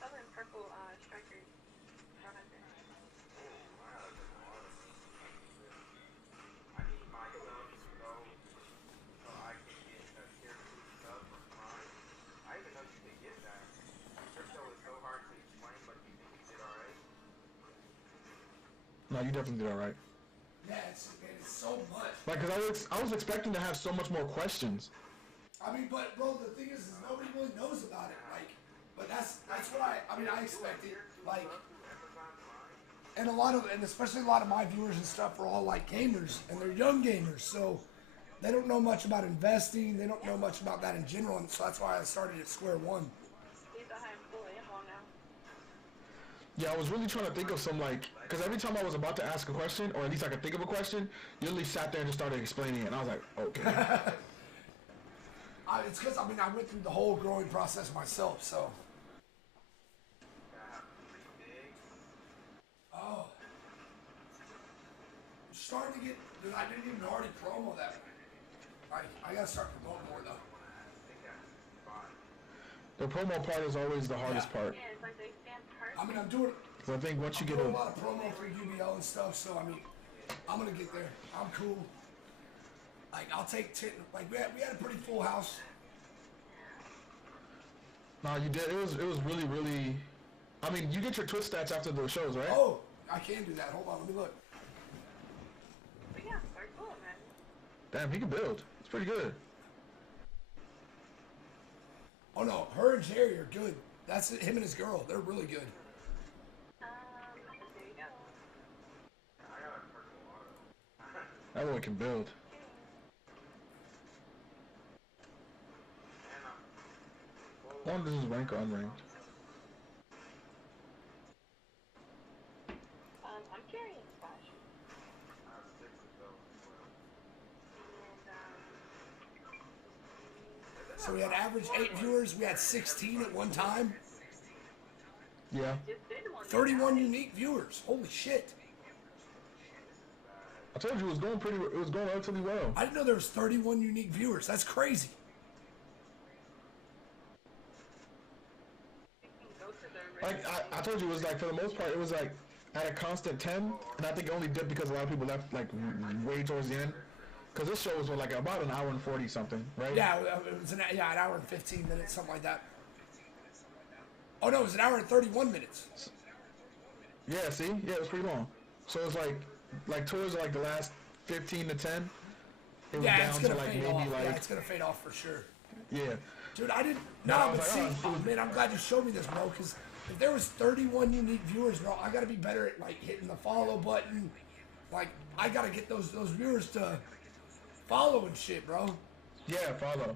Southern purple strikers. I need my subs though, so I can get a tier 2 sub from Prime. I even know you can get that. Crypto is so hard to explain, but you think you did alright. No, you definitely did all right. Yeah, it's so much. Like, cause I was expecting to have so much more questions. I mean, but bro, the thing is nobody really knows about it. Like, but that's what I expected. Like, and especially a lot of my viewers and stuff are all like gamers, and they're young gamers, so they don't know much about investing. They don't know much about that in general, and so that's why I started at square one. Please don't have full ammo now. Yeah, I was really trying to think of some like, cause every time I was about to ask a question, or at least I could think of a question, you at least sat there and just started explaining it, and I was like, okay. It's because I went through the whole growing process myself, so. Oh. I'm starting to get. Dude, I didn't even already promo that. I gotta start promoting more though. The promo part is always the hardest Yeah. part. Yeah, it's like they stand perfect. I mean, I'm doing. Cause I think once you I'm get doing a, a lot of promo for UBL and stuff, so I mean, I'm gonna get there. I'm cool. Like, I'll take 10. Like, we had a pretty full house. no, you did. It was really, really. I mean, you get your Twitch stats after the shows, right? Oh, I can do that. Hold on, let me look. But yeah, start cool, man. Damn, he can build. It's pretty good. Oh no, her and Jerry are good. That's it, him and his girl. They're really good. There you go. Everyone can build. I wonder if this is ranked or unranked. I'm curious, Josh. And, So we had average 8 viewers. We had 16 at one time. Yeah. just did one. 31 unique viewers. Holy shit. I told you it was going relatively well. I didn't know there was 31 unique viewers. That's crazy. You can go to the Like I told you, it was like for the most part, it was like at a constant 10, and I think it only dipped because a lot of people left like way towards the end. Cause this show was like about an hour and 40 something, right? Yeah, it was an hour and 15 minutes, something like that. Oh no, it was an hour and 31 minutes. Yeah. See, yeah, it was pretty long. So it's like towards like the last 15 to 10, it was Yeah, down it's to gonna like fade maybe off. like Yeah, it's gonna fade off for sure. yeah. Dude, I didn't. No, I No, was but like, see, oh, man, I'm glad you showed me this, bro. Because if there was 31 unique viewers, bro, I gotta be better at like hitting the follow button. Like, I gotta get those viewers to follow and shit, bro. Yeah, follow.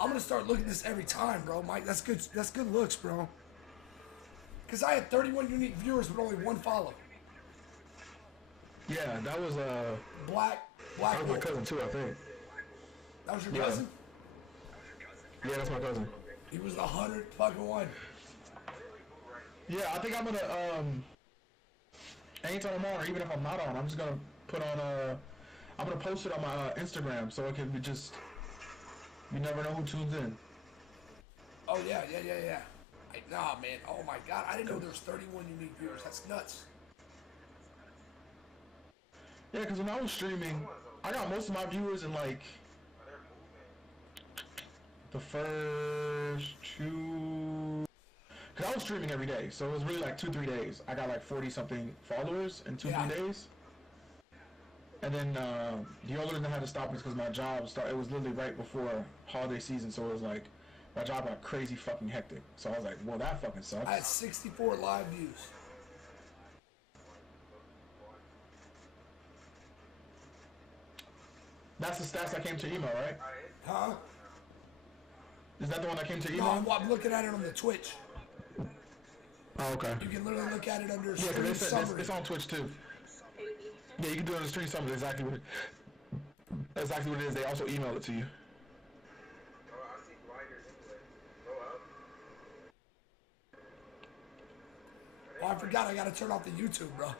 I'm gonna start looking at this every time, bro. Mike, that's good. That's good looks, bro. Because I had 31 unique viewers with only one follow. Yeah, that was Black that was my Wolf. cousin too, I think. That was your Yeah. cousin? Yeah, that's my cousin. He was the 100th fucking one. Yeah, I think I'm gonna anytime I'm on, or even if I'm not on, I'm just gonna put on I'm gonna post it on my Instagram so it can be just you never know who tunes in. Oh yeah. Nah, man. Oh my god, I didn't know there was 31 unique viewers. That's nuts. Yeah, because when I was streaming, I got most of my viewers in like the first two. Cause I was streaming every day, so it was really like 2-3 days. I got like 40 something followers in 2-3 days. And then the only reason I had to stop is because my job started. It was literally right before holiday season, so it was like my job got crazy fucking hectic. So I was like, well, that fucking sucks. I had 64 live views. That's the stats that came to email, right? Huh? Is that the one that came to No, email? I'm looking at it on the Twitch. Oh, okay. You can literally look at it under Yeah, stream because summary. it's on Twitch too. Yeah, you can do it on the stream summary. Exactly what it is. They also email it to you. Oh, I forgot I gotta turn off the YouTube, bro.